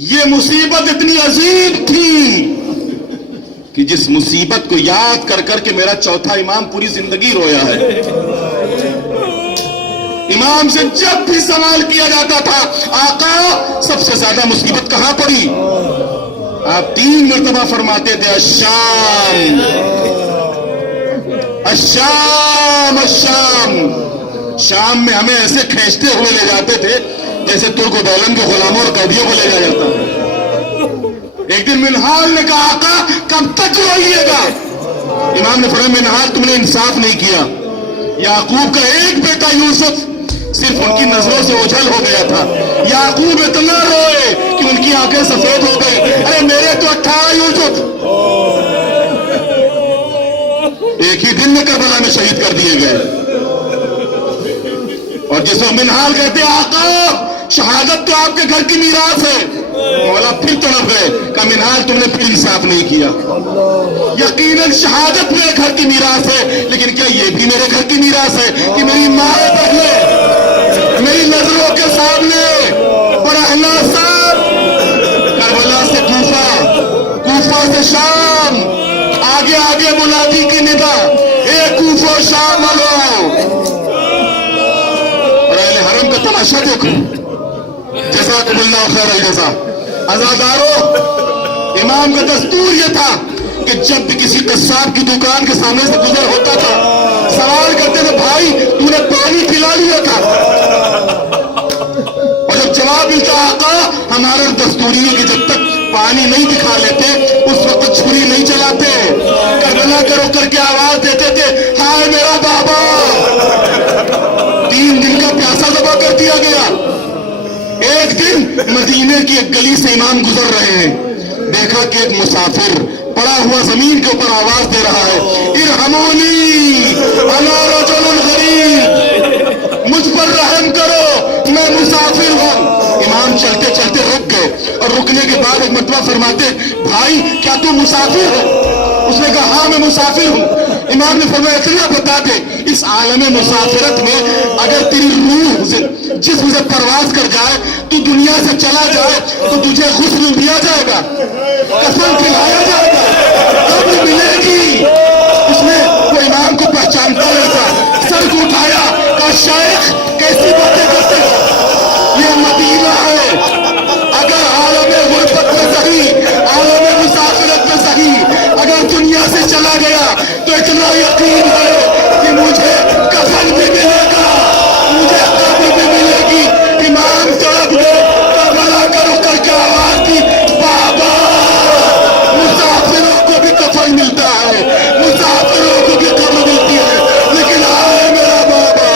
یہ مصیبت اتنی عظیم تھی کہ جس مصیبت کو یاد کر کر کے میرا چوتھا امام پوری زندگی رویا ہے. امام سے جب بھی سوال کیا جاتا تھا آقا سب سے زیادہ مصیبت کہاں پڑی، آپ 3 مرتبہ فرماتے تھے الشام الشام الشام. شام میں ہمیں ایسے کھینچتے ہوئے لے جاتے تھے جیسے ترک و دولن کے غلاموں اور قیدیوں کو لے جایا جاتا ہے. ایک دن منہال نے کہا آقا کب تک روئیے گا؟ امام نے فرمایا منہال تم نے انصاف نہیں کیا. یعقوب کا ایک بیٹا یوسف صرف ان کی نظروں سے اوجھل ہو گیا تھا. یعقوب اتنا روئے کہ ان کی آنکھیں سفید ہو گئی. ارے میرے تو 18 یوسف ایک ہی دن میں کربلا میں شہید کر دیے گئے. اور جس وقت منہال کہتے آقا شہادت تو آپ کے گھر کی میراث ہے، مولا پھر تڑپ گئے، کہا منہال تم نے پھر انصاف نہیں کیا. یقیناً شہادت میرے گھر کی میراث ہے، لیکن کیا یہ بھی میرے گھر کی میراث ہے کہ میری ماں پہلے میری نظروں کے سامنے برہنا سار کربلا سے کوفہ، کوفہ سے شام، آگے آگے منادی کی ندا اے کوفہ شام والو. اور اہل حرم کا تماشا دیکھو، جزاکم اللہ خیر الجزا. عزادارو امام کا دستور یہ تھا کہ جب بھی کسی قصاب کی دکان کے سامنے سے گزر ہوتا تھا سوال کرتے تھے بھائی تو نے پانی پلا لیا تھا؟ اور جب جواب ملتا آقا ہمارا دستوری ہے کہ جب تک پانی نہیں دکھا لیتے اس وقت چھری نہیں چلاتے. کربلا کرو کر کے آواز دیتے تھے ہائے میرا بابا. 3 دن کا پیاسا ذبح کر دیا گیا. ایک دن مدینے کی ایک گلی سے امام گزر رہے ہیں، دیکھا کہ ایک مسافر پڑا ہوا زمین کے اوپر آواز دے رہا ہے ارحمونی انا رجل غریب، مجھ پر رحم کرو میں مسافر ہوں. امام چلتے چلتے رک گئے اور رکنے کے بعد ایک مرتبہ فرماتے بھائی کیا تو مسافر ہے؟ اس نے کہا ہاں میں مسافر ہوں. امام نے فرمایا اتنا بتا دے اس عالم مسافرت میں اگر تیری روح جسم سے پرواز کر جائے تو دنیا سے چلا جائے تو تجھے غسل دیا جائے گا، کفن کھلایا جائے گا، قبر ملے گی. اس نے وہ امام کو پہچانتا نہیں تھا، سر کو اٹھایا کہا شیخ کیسی باتیں کرتے ہو، یہ مدینہ ہے. اگر عالم غربت میں صحیح، عالم مسافرت میں صحیح اگر دنیا سے چلا گیا تو اتنا یقین ہے کہ مجھے کفن بھی ملے گا، مجھے قبر بھی ملے گی. امام تڑپ گئے، کربلا کا رخ کر کے آواز دی بابا مسافروں کو بھی کفن ملتا ہے، مسافروں کو بھی قبر ملتی ہے، لیکن آئے میرا بابا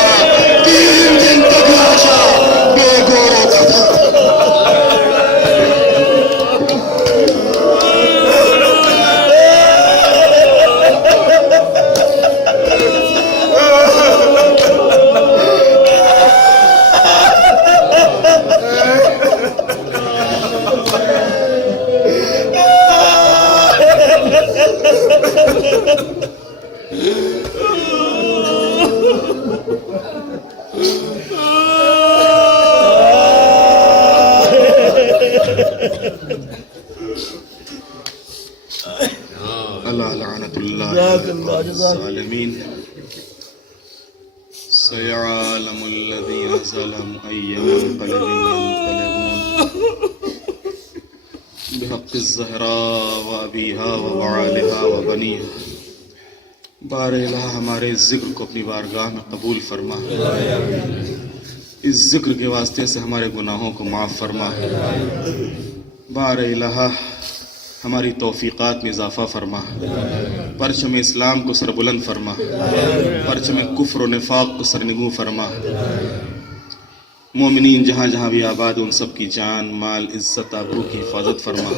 3 دن تک لاشا بے گوروں کا تھا. اللہ لعنت اللہ الظالمین. سيعلم الذين ظلموا أي منقلب ينقلبون بحق الزہراء وابیہا وبعالہا وبنیہا۔ بار الہ ہمارے اس ذکر کو اپنی بارگاہ میں قبول فرما، اس ذکر کے واسطے سے ہمارے گناہوں کو معاف فرما۔ بار الہ ہماری توفیقات میں اضافہ فرما، پرچم اسلام کو سربلند فرما، پرچم کفر و نفاق کو سرنگوں فرما۔ مومنین جہاں جہاں بھی آباد ان سب کی جان، مال، عزت، آبرو کی حفاظت فرما۔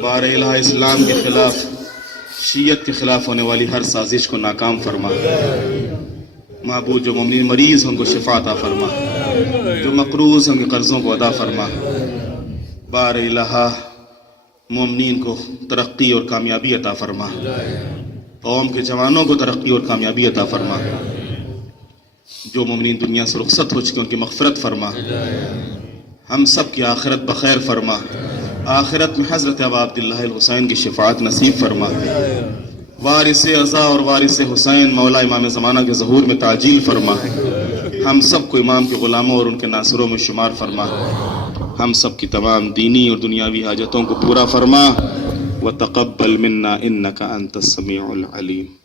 بار الہ اسلام کے خلاف، شیعت کے خلاف ہونے والی ہر سازش کو ناکام فرما۔ معبود جو مومنین مریض ہوں کو شفا عطا فرما، جو مقروض ہوں کے قرضوں کو ادا فرما۔ بار الہ مومنین کو ترقی اور کامیابی عطا فرما، قوم کے جوانوں کو ترقی اور کامیابی عطا فرما۔ جو مومنین دنیا سے رخصت ہو چکے ان کی مغفرت فرما، ہم سب کی آخرت بخیر فرما۔ آخرت میں حضرت ابا عبداللہ الحسین کی شفاعت نصیب فرما۔ وارث عزا اور وارث حسین مولا امام زمانہ کے ظہور میں تعجیل فرما۔ ہم سب کو امام کے غلاموں اور ان کے ناصروں میں شمار فرما۔ ہم سب کی تمام دینی اور دنیاوی حاجتوں کو پورا فرما۔ وتقبل منا انک انت السمیع العلیم۔